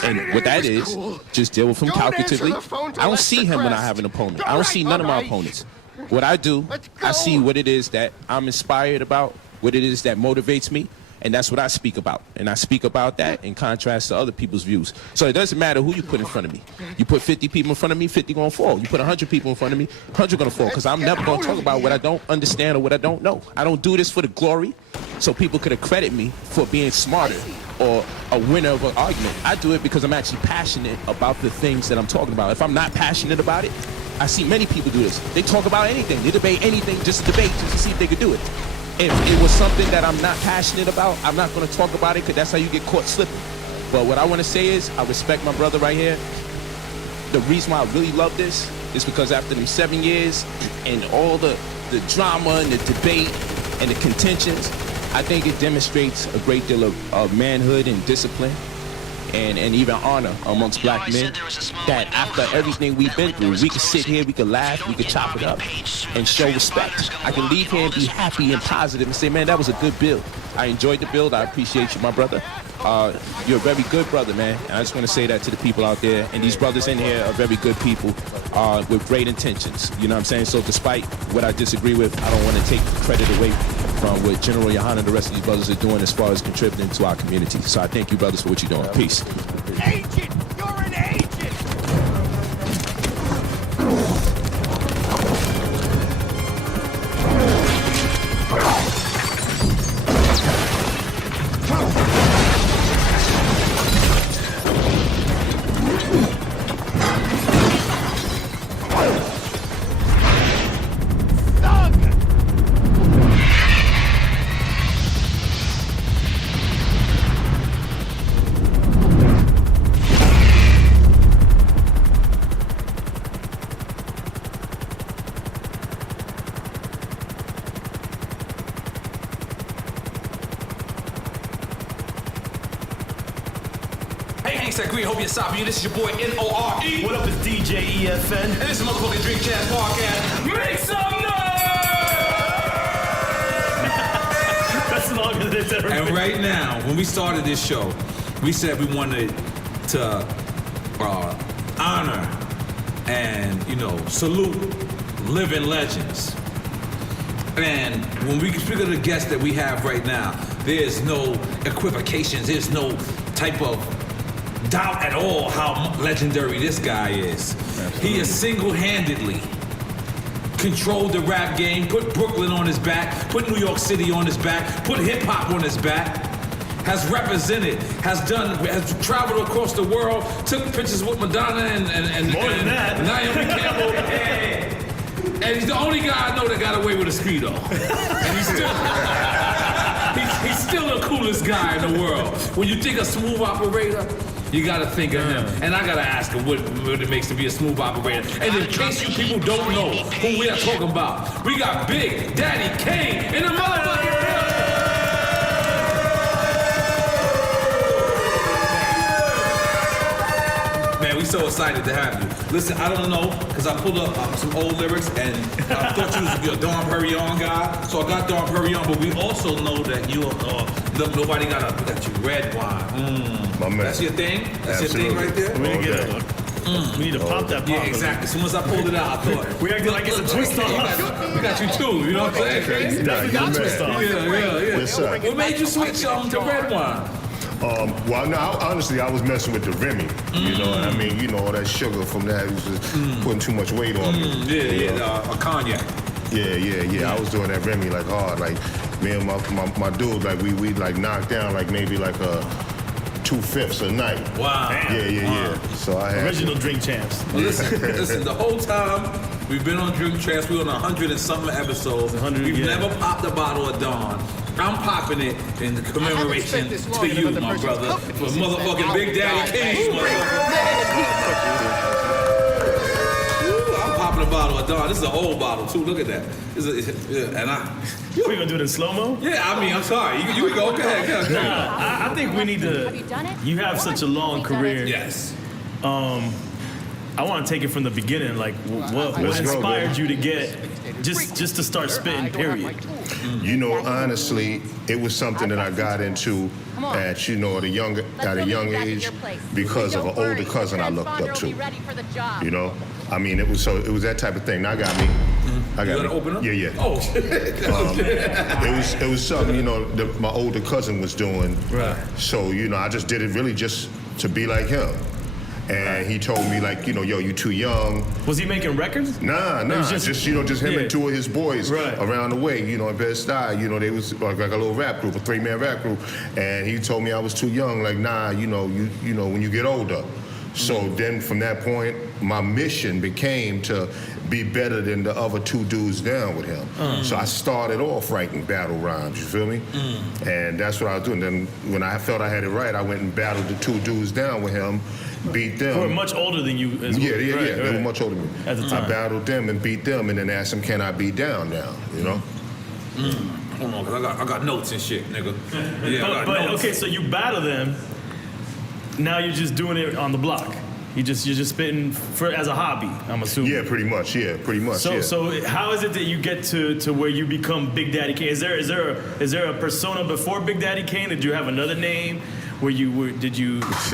And what that is, just deal with him calculatively. I don't see him when I have an opponent. I don't see none of my opponents. What I do, I see what it is that I'm inspired about, what it is that motivates me, and that's what I speak about. And I speak about that in contrast to other people's views. So it doesn't matter who you put in front of me. You put 50 people in front of me, 50 gonna fall. You put 100 people in front of me, 100 gonna fall. Because I'm never gonna talk about what I don't understand or what I don't know. I don't do this for the glory, so people could accredit me for being smarter or a winner of an argument. I do it because I'm actually passionate about the things that I'm talking about. If I'm not passionate about it, I see many people do this. They talk about anything. They debate anything, just to debate, just to see if they could do it. If it was something that I'm not passionate about, I'm not going to talk about it because that's how you get caught slipping. But what I want to say is I respect my brother right here. The reason why I really love this is because after them 7 years and all the drama and the debate and the contentions, I think it demonstrates a great deal of manhood and discipline and even honor amongst black men, that after everything we've been through, we can sit here, we can laugh, we can chop it up and show respect. I can leave here and be happy and positive and say, man, that was a good build. I enjoyed the build. I appreciate you, my brother. You're a very good brother, man. And I just want to say that to the people out there. And these brothers in here are very good people with great intentions. You know what I'm saying? So despite what I disagree with, I don't want to take credit away from what General Yohana and the rest of these brothers are doing as far as contributing to our community. So I thank you, brothers, for what you're doing. Peace. Agent! You're an agent! Hey, Hank Green, hope you're stopping. This is your boy N-O-R-E. What up, it's DJ EFN. And this is motherfucking Drink Chats Podcast. Make some noise! That's longer than it's ever And been. right now, when we started this show, we said we wanted to honor and, salute living legends. And when we speak of the guests that we have right now, there's no equivocations, there's no type of doubt at all how legendary this guy is. He has single-handedly controlled the rap game, put Brooklyn on his back, put New York City on his back, put hip-hop on his back, has represented, has traveled across the world, took pictures with Madonna and More than that. Naomi Campbell. And he's the only guy I know that got away with a speedo. And he's still the coolest guy in the world. When you think of smooth operator, you gotta think of him. And I gotta ask him what it makes to be a smooth operator. And in case you people don't know who we are talking about, we got Big Daddy Kane in the motherfucking Man, we so excited to have you. Listen, I don't know, because I pulled up some old lyrics, and I thought you was a Dom Perignon guy, so I got Dom Perignon, but we also know that you nobody got you red wine. My man. That's your thing? That's your thing right there? We need to pop that pop. Yeah, exactly. As soon as I pulled it out, I thought. We acted like it's a twist off. We got you too, you know what I'm saying? Definitely not twist off. Yeah. Yes, sir. What made you switch to red wine? Well, no, honestly, I was messing with the Remy. You know what I mean? You know, all that sugar from that was just putting too much weight on me. A cognac. Yeah. I was doing that Remy like hard. Like me and my dude, like we like knocked down like maybe like 2/5 a night. Wow. Yeah. So I had Original Drink Champs. Well, listen, the whole time we've been on Drink Champs, we're on 100 and something episodes. We've never popped a bottle of Dawn. I'm popping it in commemoration to you, my brother, for motherfucking Big Daddy King, I'm popping a bottle of Dawn. This is an old bottle, too. Look at that. We gonna do it in slow-mo? Yeah, I mean, I'm sorry. You go ahead. Nah, I think we need to. You have such a long career. Yes. I want to take it from the beginning. Like, what inspired you to get just to start spitting? Period. You know, honestly, it was something that I got into at a young age because of an older cousin I looked up to. You know, I mean, it was that type of thing. Now I got me. I got to open up? Yeah. Oh. It was something that my older cousin was doing. Right. So I just did it really just to be like him. And he told me like, yo, you too young. Was he making records? Nah. Just him and two of his boys around the way, in Bed-Stuy. They was like a little rap group, a 3-man rap group. And he told me I was too young. Like, nah, you when you get older. So then from that point, my mission became to be better than the other two dudes down with him. So I started off writing battle rhymes, you feel me? And that's what I was doing. Then when I felt I had it right, I went and battled the two dudes down with him, beat them. Who were much older than you as well. Yeah. They were much older than me. At the time. I battled them and beat them and then asked them, can I be down now, Hold on, cause I got notes and shit, nigga. Yeah, but notes. okay, so you battle them. Now you're just doing it on the block. You're just spitting as a hobby, I'm assuming. Yeah, pretty much. So how is it that you get to where you become Big Daddy Kane? Is there a persona before Big Daddy Kane? Did you have another name? Did you? That's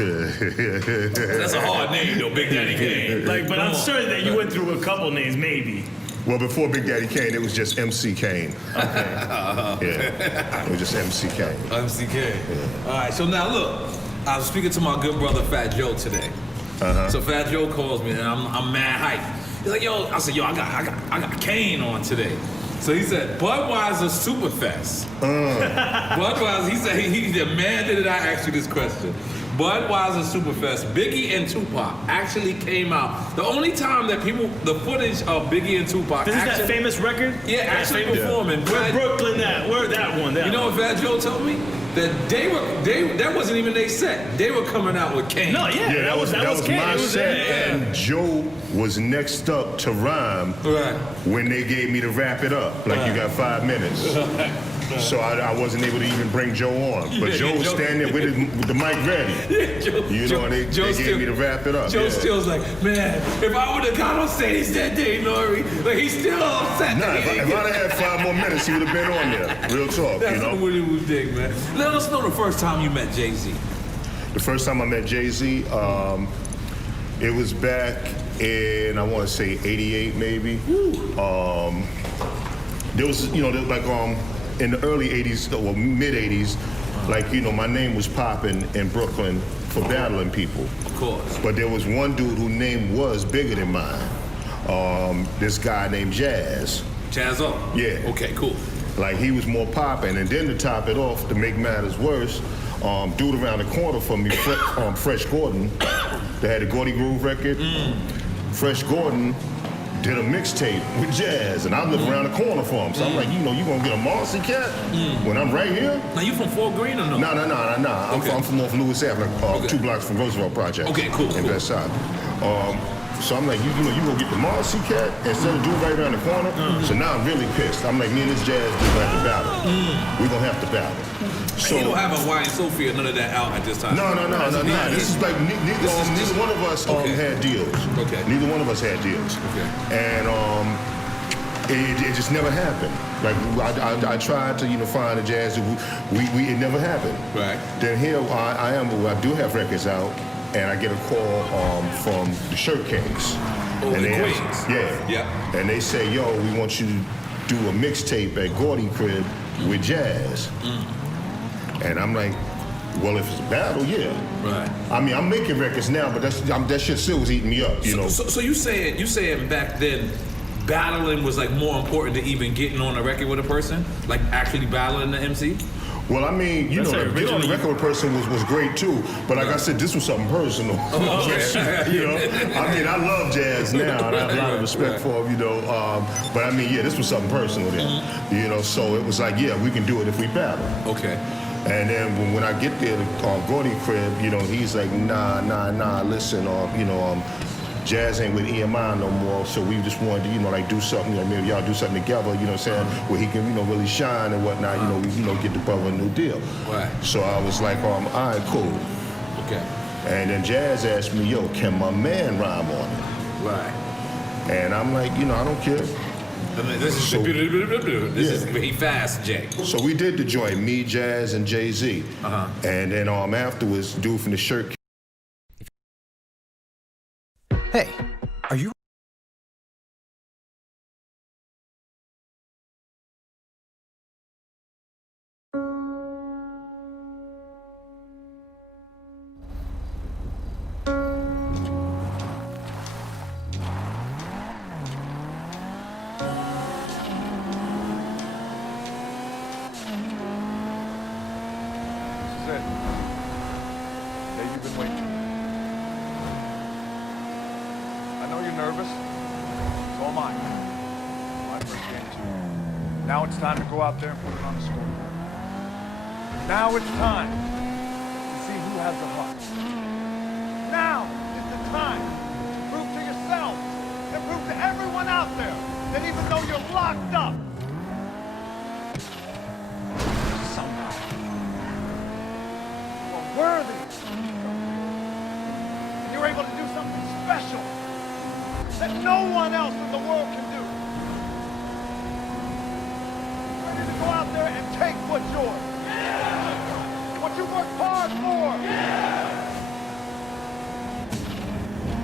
a hard name though, Big Daddy Kane. But I'm sure that you went through a couple names, maybe. Well, before Big Daddy Kane, it was just MC Kane. Okay. Yeah, it was just MC Kane. MC Kane. Yeah. All right, so now look, I was speaking to my good brother Fat Joe today. So Fat Joe calls me and I'm mad hyped. He's like, yo, I said, I got Kane on today. So he said, Budweiser Superfest. Budweiser, he said, he demanded that I ask you this question. Budweiser Superfest, Biggie and Tupac actually came out. The only time that the footage of Biggie and Tupac This is that famous record? Yeah, actually performing. Where Brooklyn at? Where that one? You know what Fat Joe told me? That that wasn't even their set. They were coming out with Kane. No, that was Kane. My set, and Joe was next up to rhyme when they gave me to wrap it up. Like you got 5 minutes. So I wasn't able to even bring Joe on. But Joe was standing there with the mic ready. And they gave me to wrap it up. Joe still's like, man, if I would have got on stage that day, Nori, like he's still upset. Nah, if I'd have had 5 more minutes, he would have been on there. Real talk, That's a Woody Woo dig, man. Let us know the first time you met Jay-Z. The first time I met Jay-Z, it was back in, I want to say 88 maybe. There was, like in the early 80s or mid 80s, like, my name was popping in Brooklyn for battling people. Of course. But there was one dude whose name was bigger than mine. This guy named Jazz. Jazzo? Yeah. Okay, cool. Like, he was more popping. And then to top it off, to make matters worse, dude around the corner from me, Fresh Gordon, they had a Gordy Groove record. Fresh Gordon did a mixtape with Jazz, and I live around the corner from him. So I'm like, you gonna get a Marcy cat when I'm right here? Now you from Fort Greene or no? No. I'm from North Lewis Ave, like 2 blocks from Roosevelt Project. Okay, cool. In West Side. So I'm like, you gonna get the Marcy cat instead of dude right around the corner? So now I'm really pissed. I'm like, me and this Jazz dude have to battle. We're gonna have to battle. So you don't have a Wine Sophie or none of that out at this time? No. This is like neither one of us had deals. Okay. Neither one of us had deals. Okay. And it just never happened. Like I tried to find a Jazz. It never happened. Right. Then here I am. I do have records out, and I get a call from the Shirt Kings. Oh, and the they Queens. Yeah. And they say, yo, we want you to do a mixtape at Gordy crib with Jazz. And I'm like, well, if it's a battle, yeah. Right. I mean, I'm making records now, but that shit still was eating me up, So you saying back then, battling was like more important than even getting on a record with a person, like actually battling the MC? Well, I mean, getting on the record with a person was great too. But like I said, this was something personal. I mean, I love Jazz now, and I have a lot of respect for him, But I mean, this was something personal then. So it was like, we can do it if we battle. Okay. And then when I get there to Gordy crib, he's like, nah, listen, Jazz ain't with EMI no more, so we just wanted to, do something, maybe y'all do something together, where he can, really shine and whatnot, get the brother a new deal. Right. So I was like, all right, cool. Okay. And then Jazz asked me, yo, can my man rhyme on it? Right. And I'm like, I don't care. This is he fast, Jay. So we did the joint, me, Jazz, and Jay-Z. And then afterwards, dude from the Shirt. Hey, are you? Now it's time to go out there and put it on the scoreboard. Now it's time to see who has the heart. Now is the time to prove to yourself and prove to everyone out there that even though you're locked up, somehow you are worthy. And you're able to do something special that no one else in the world can do. Go out there and take what's yours. Yeah. What you worked hard for. Yeah.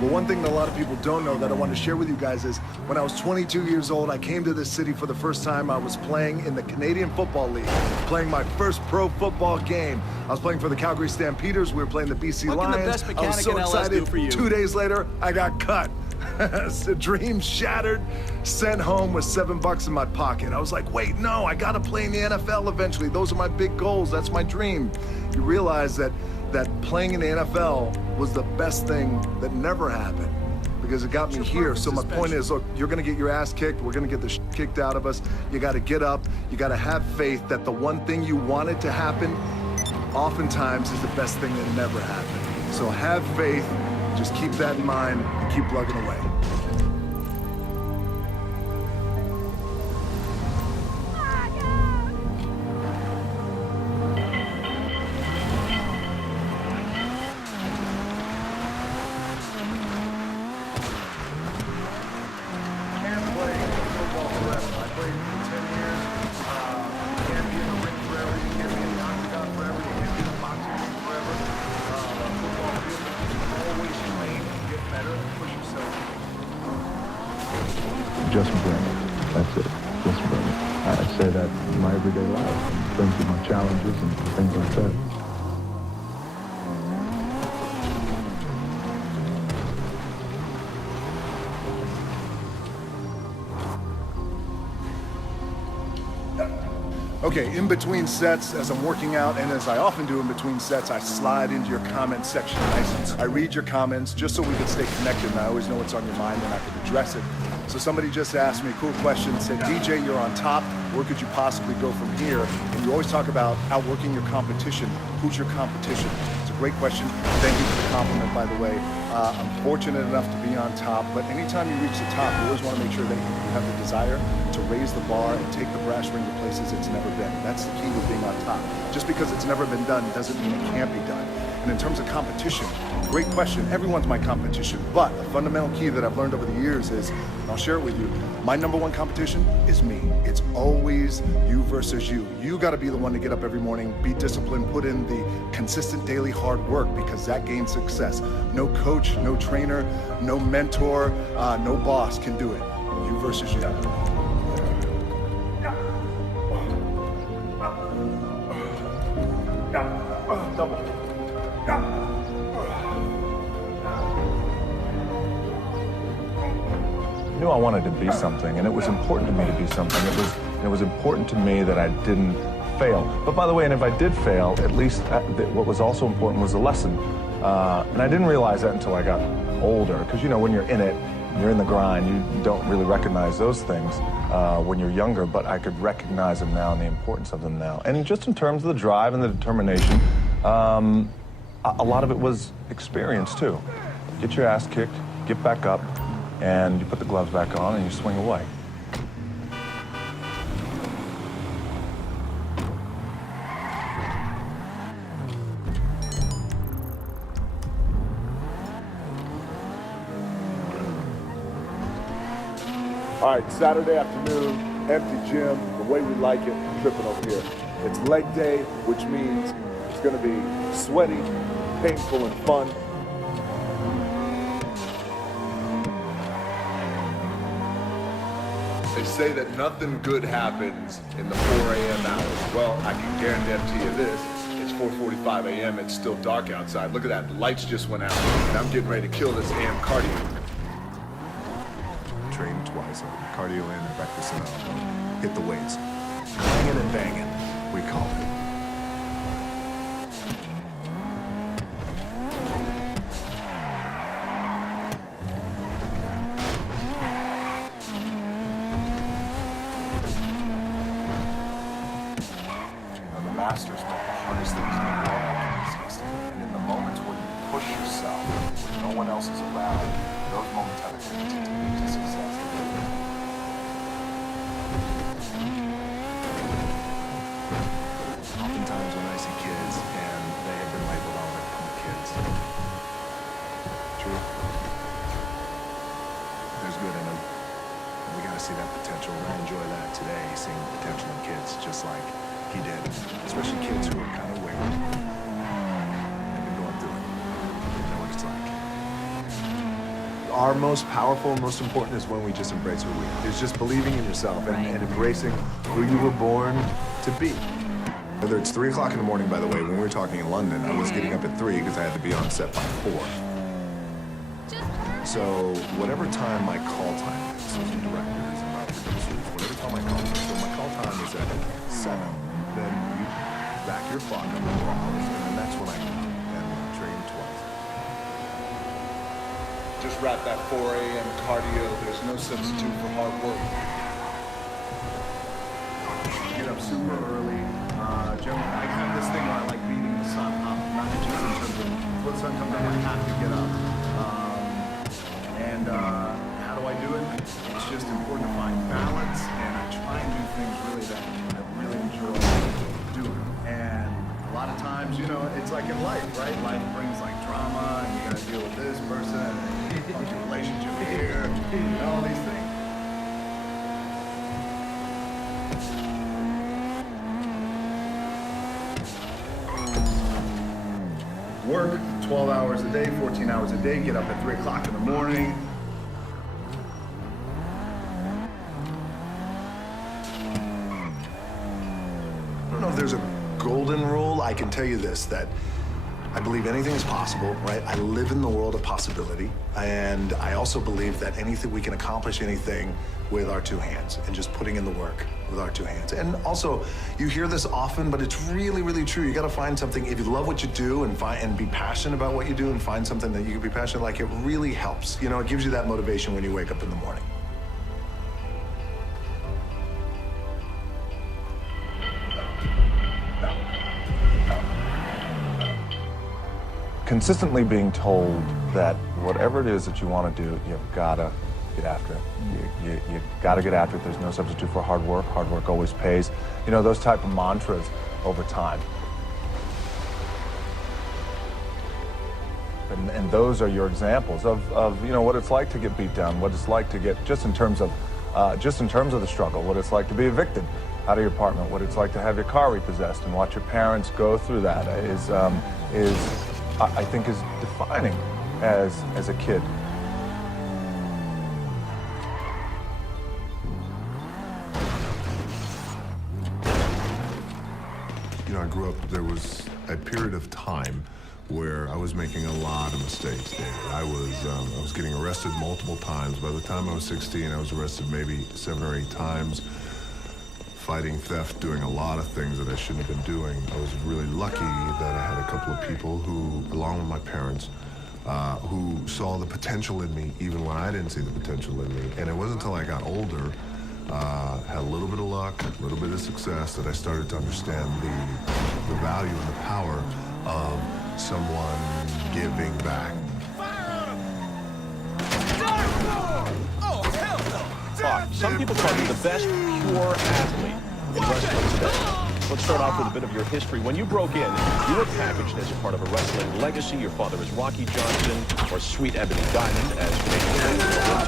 Well, one thing that a lot of people don't know that I want to share with you guys is when I was 22 years old, I came to this city for the first time. I was playing in the Canadian Football League, playing my first pro football game. I was playing for the Calgary Stampeders. We were playing the BC Lions. I was so excited. 2 days later, I got cut. The dream shattered, sent home with $7 in my pocket. I was like, wait, no, I gotta play in the NFL eventually. Those are my big goals, that's my dream. You realize that playing in the NFL was the best thing that never happened because it got me here. So my point is, look, you're gonna get your ass kicked, we're gonna get the shit kicked out of us. You gotta get up, you gotta have faith that the one thing you wanted to happen oftentimes is the best thing that never happened. So have faith. Just keep that in mind and keep plugging away. just bring it. That's it. Just bring it. I say that in my everyday life, in terms of my challenges and things like that. Okay, in between sets, as I'm working out, and as I often do in between sets, I slide into your comment section. I read your comments just so we can stay connected, and I always know what's on your mind and I can address it. So somebody just asked me a cool question, said, DJ, you're on top. Where could you possibly go from here? And you always talk about outworking your competition. Who's your competition? It's a great question. Thank you for the compliment, by the way. I'm fortunate enough to be on top, but anytime you reach the top, you always want to make sure that you have the desire to raise the bar and take the brass ring to places it's never been. That's the key to being on top. Just because it's never been done doesn't mean it can't be done. And in terms of competition, great question. Everyone's my competition, but a fundamental key that I've learned over the years is, and I'll share it with you, my number one competition is me. It's always you versus you. You got to be the one to get up every morning, be disciplined, put in the consistent daily hard work, because that gains success. No coach, no trainer, no mentor, no boss can do it. You versus you. Double. I knew I wanted to be something, and it was important to me to be something. It was important to me that I didn't fail. But by the way, and if I did fail, at least what was also important was the lesson. And I didn't realize that until I got older, because when you're in it, you're in the grind, you don't really recognize those things when you're younger, but I could recognize them now and the importance of them now. And just in terms of the drive and the determination, a lot of it was experience too. Get your ass kicked, get back up, and you put the gloves back on and you swing away. All right, Saturday afternoon, empty gym, the way we like it, tripping over here. It's leg day, which means it's gonna be sweaty, painful, and fun. They say that nothing good happens in the 4 a.m. hours. Well, I can guarantee you this. It's 4:45 a.m. It's still dark outside. Look at that. The lights just went out. And I'm getting ready to kill this AM cardio. Train twice. Cardio in and breakfast and hit the weights. Banging and banging, we call it. Masters make the hardest things in the world, and in the moments where you push yourself, no one else is around, those moments have a tendency to lead to success. Oftentimes when I see kids and they have been labeled all their punk kids, true, there's good in them, and we gotta see that potential, and I enjoy that today, seeing the potential in kids, just like he did, especially kids who are kind of weird. They've been going through it. They know what it's like. Our most powerful, most important is when we just embrace who we are. It's just believing in yourself and embracing who you were born to be. Whether it's 3 o'clock in the morning, by the way, when we were talking in London, I was getting up at 3 because I had to be on set by 4. So whatever time my call time is, so some directors and my producers, whatever time my call time is, so my call time is at 7. Then you back your clock up 4 hours, and then that's when I come and train twice. Just wrap that 4 a.m. cardio. There's no substitute for hard work. Get up super early. Generally, I have this thing where I like beating the sun up, not just in terms of when the sun comes up, I have to get up. How do I do it? It's just important to find balance, and I try and do things really that I really enjoy doing. And a lot of times, it's like in life, right? Life brings like drama, and you gotta deal with this person, and your relationship here, and all these things. Work 12 hours a day, 14 hours a day, get up at 3 o'clock in the morning. there's a golden rule, I can tell you this, that I believe anything is possible, right? I live in the world of possibility, and I also believe that we can accomplish anything with our two hands and just putting in the work with our two hands. And also, you hear this often, but it's really, really true. You gotta find something, if you love what you do and be passionate about what you do and find something that you can be passionate, like, it really helps. You know, it gives you that motivation when you wake up in the morning. Consistently being told that whatever it is that you want to do, you've got to get after it. You got to get after it. There's no substitute for hard work. Hard work always pays. You know, those type of mantras over time. And those are your examples of you know, what it's like to get beat down, what it's like to get, just in terms of the struggle, what it's like to be evicted out of your apartment, what it's like to have your car repossessed, and watch your parents go through that I think is defining as a kid. You know, I grew up, there was a period of time where I was making a lot of mistakes, David. I was getting arrested multiple times. By the time I was 16, I was arrested maybe 7 or 8 times. Fighting theft, doing a lot of things that I shouldn't have been doing. I was really lucky that I had a couple of people who, along with my parents, who saw the potential in me even when I didn't see the potential in me. And it wasn't until I got older, had a little bit of luck, a little bit of success, that I started to understand the value and the power of someone giving back. Some people call you the best pure athlete in wrestling today. Let's start off with a bit of your history. When you broke in, you were packaged as a part of a wrestling legacy. Your father is Rocky Johnson, or Sweet Ebony Diamond, as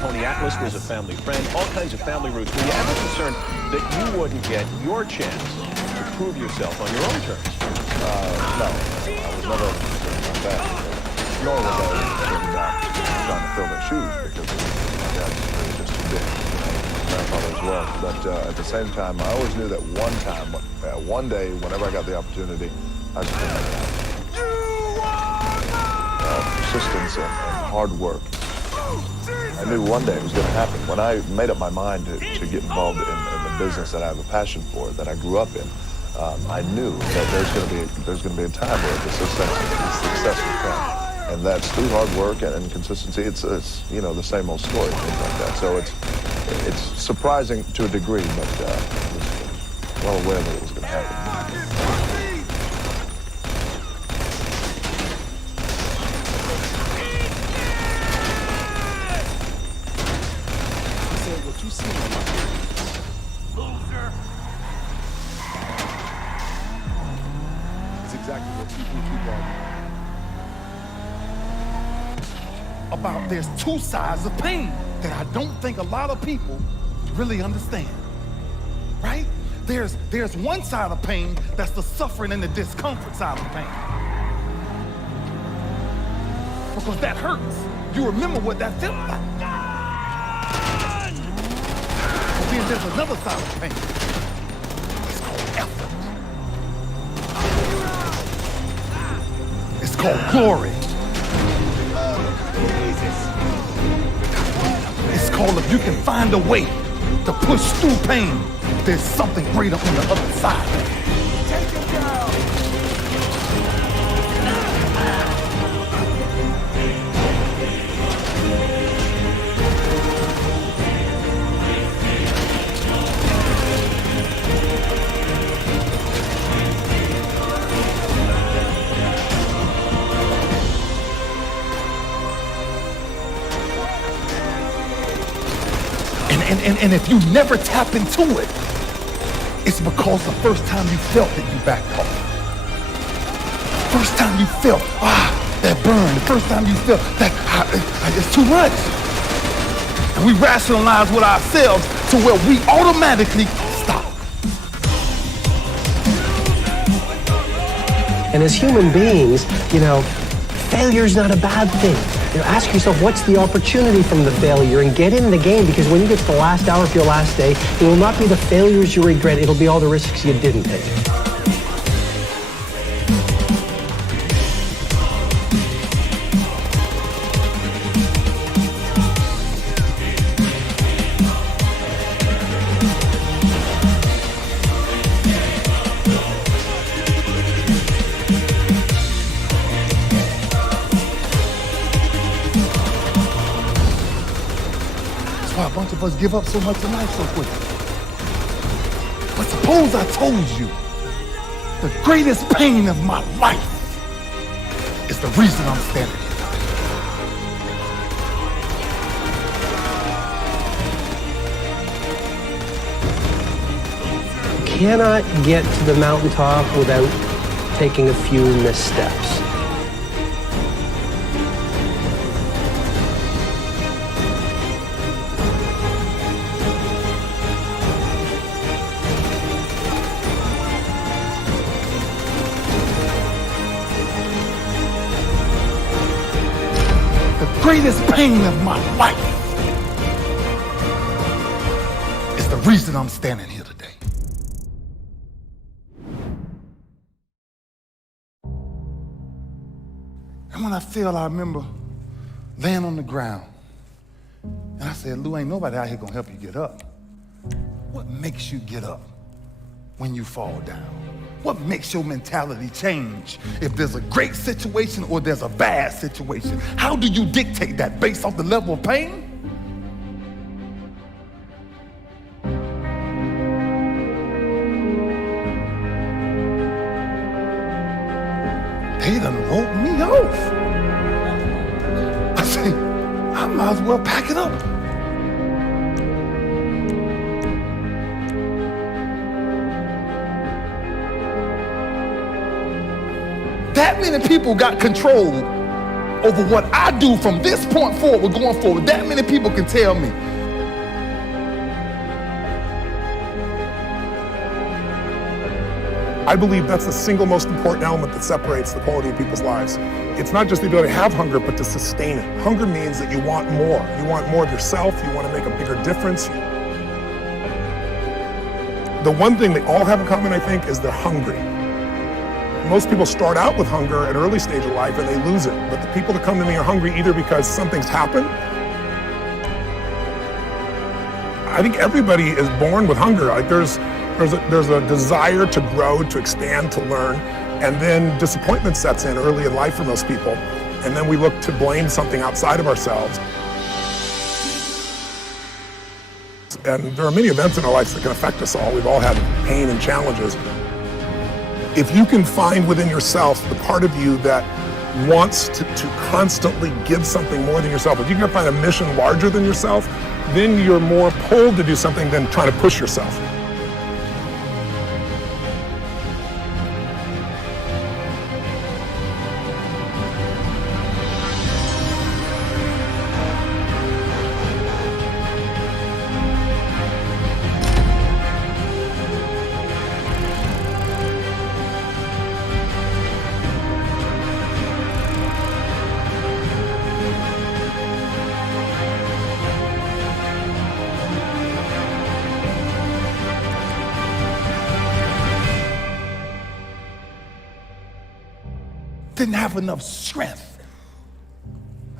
Tony Atlas was a family friend. All kinds of family roots. Were you ever concerned that you wouldn't get your chance to prove yourself on your own terms? No, I was never concerned about that. Nor was I concerned about trying to fill their shoes, because my dad's really just too big. Grandfather as well, but at the same time, I always knew that one day, whenever I got the opportunity, I was going to make it happen. Persistence and hard work. I knew one day it was going to happen. When I made up my mind to get involved in the business that I have a passion for, that I grew up in, I knew that there's going to be a time where the success would come. And that's through hard work and consistency. It's you know, the same old story, things like that. So it's surprising to a degree, but I was well aware that it was going to happen. I said, what you see on my loser. It's exactly what people keep on. About there's two sides of pain that I don't think a lot of people really understand, right? There's one side of pain that's the suffering and the discomfort side of pain. Because that hurts. You remember what that felt like. But then there's another side of pain. It's called effort. It's called glory. It's called, if you can find a way to push through pain, there's something greater on the other side. Take him down. And if you never tap into it, it's because the first time you felt it, you backed off. First time you felt, that burn. The first time you felt that, it's too much. And we rationalize with ourselves to where we automatically stop. And as human beings, you know, failure's not a bad thing. You know, ask yourself, what's the opportunity from the failure, and get in the game, because when you get to the last hour of your last day, it will not be the failures you regret, it'll be all the risks you didn't take. bunch of us give up so much in life so quick. But suppose I told you the greatest pain of my life is the reason I'm standing here. Cannot get to the mountaintop without taking a few missteps. The greatest pain of my life is the reason I'm standing here today. And when I fell, I remember laying on the ground. And I said, Lou, ain't nobody out here gonna help you get up. What makes you get up when you fall down? What makes your mentality change if there's a great situation or there's a bad situation? How do you dictate that based off the level of pain? They done wrote me off. I said, I might as well pack it up. That many people got control over what I do from this point forward, going forward. That many people can tell me. I believe that's the single most important element that separates the quality of people's lives. It's not just the ability to have hunger, but to sustain it. Hunger means that you want more. You want more of yourself. You want to make a bigger difference. The one thing they all have in common, I think, is they're hungry. Most people start out with hunger at an early stage of life and they lose it. But the people that come to me are hungry either because something's happened. I think everybody is born with hunger. Like there's a desire to grow, to expand, to learn, and then disappointment sets in early in life for most people. And then we look to blame something outside of ourselves. And there are many events in our lives that can affect us all. We've all had pain and challenges. If you can find within yourself the part of you that wants to constantly give something more than yourself, if you can find a mission larger than yourself, then you're more pulled to do something than trying to push yourself. Didn't have enough strength.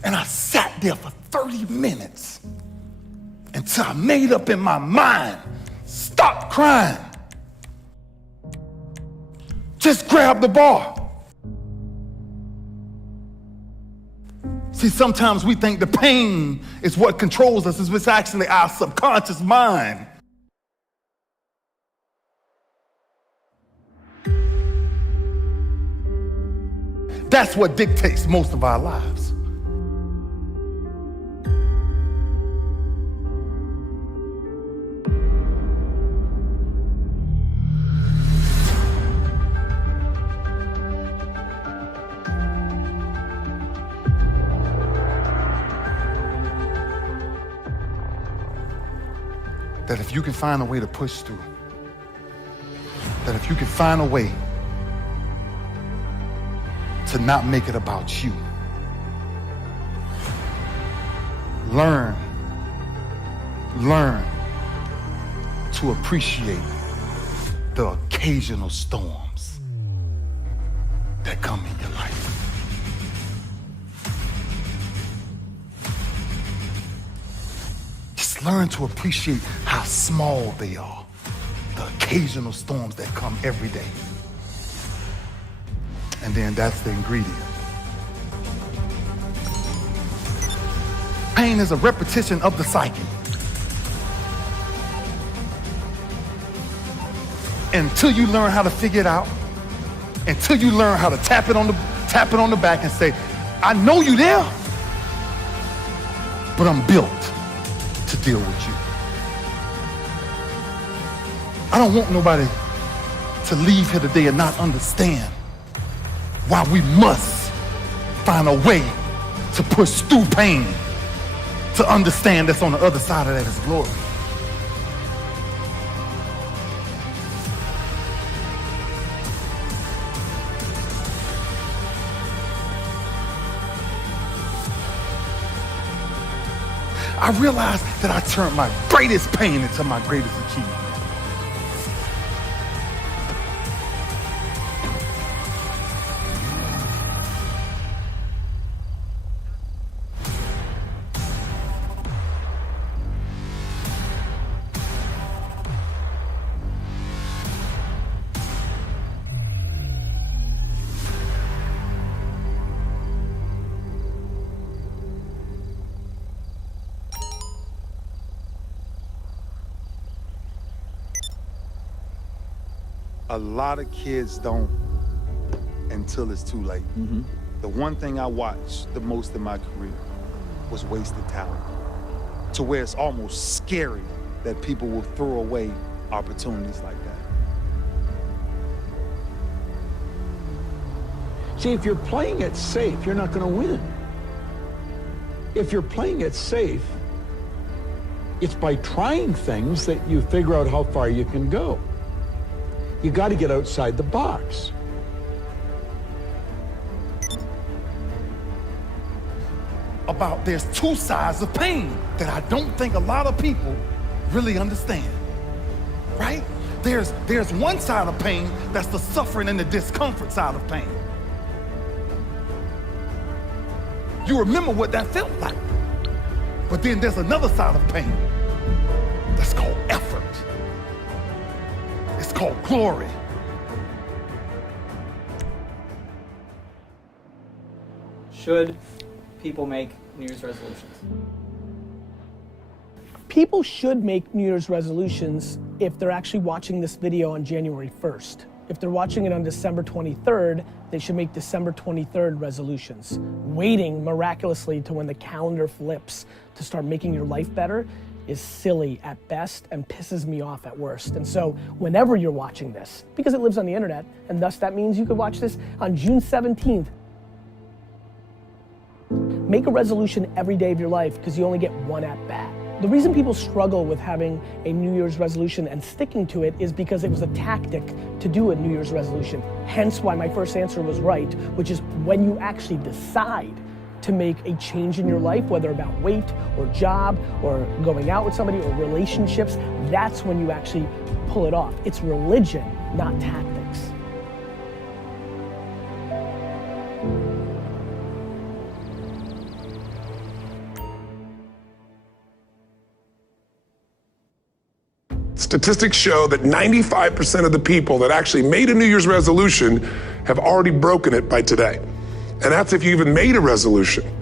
And I sat there for 30 minutes until I made up in my mind, stop crying. Just grab the bar. See, sometimes we think the pain is what controls us. It's actually our subconscious mind. That's what dictates most of our lives. That if you can find a way to push through, that if you can find a way to not make it about you. Learn to appreciate the occasional storms that come in your life. Just learn to appreciate how small they are, the occasional storms that come every day. And then that's the ingredient. Pain is a repetition of the cycle. until you learn how to figure it out, until you learn how to tap it on the back and say, I know you there, but I'm built to deal with you. I don't want nobody to leave here today and not understand why we must find a way to push through pain to understand that's on the other side of that is glory. I realized that I turned my greatest pain into my greatest achievement. A lot of kids don't until it's too late. The one thing I watched the most in my career was wasted talent, to where it's almost scary that people will throw away opportunities like that. See, if you're playing it safe, you're not going to win. If you're playing it safe, it's by trying things that you figure out how far you can go. You got to get outside the box. There's two sides of pain that I don't think a lot of people really understand, right? There's one side of pain that's the suffering and the discomfort side of pain. You remember what that felt like. But then there's another side of pain that's called effort. It's called glory. Should people make New Year's resolutions? People should make New Year's resolutions if they're actually watching this video on January 1st. If they're watching it on December 23rd, they should make December 23rd resolutions. Waiting miraculously to when the calendar flips to start making your life better is silly at best and pisses me off at worst. And so whenever you're watching this, because it lives on the internet, and thus that means you could watch this on June 17th, make a resolution every day of your life because you only get one at bat. The reason people struggle with having a New Year's resolution and sticking to it is because it was a tactic to do a New Year's resolution. Hence why my first answer was right, which is when you actually decide to make a change in your life, whether about weight or job or going out with somebody or relationships, that's when you actually pull it off. It's religion, not tactics. Statistics show that 95% of the people that actually made a New Year's resolution have already broken it by today. And that's if you even made a resolution.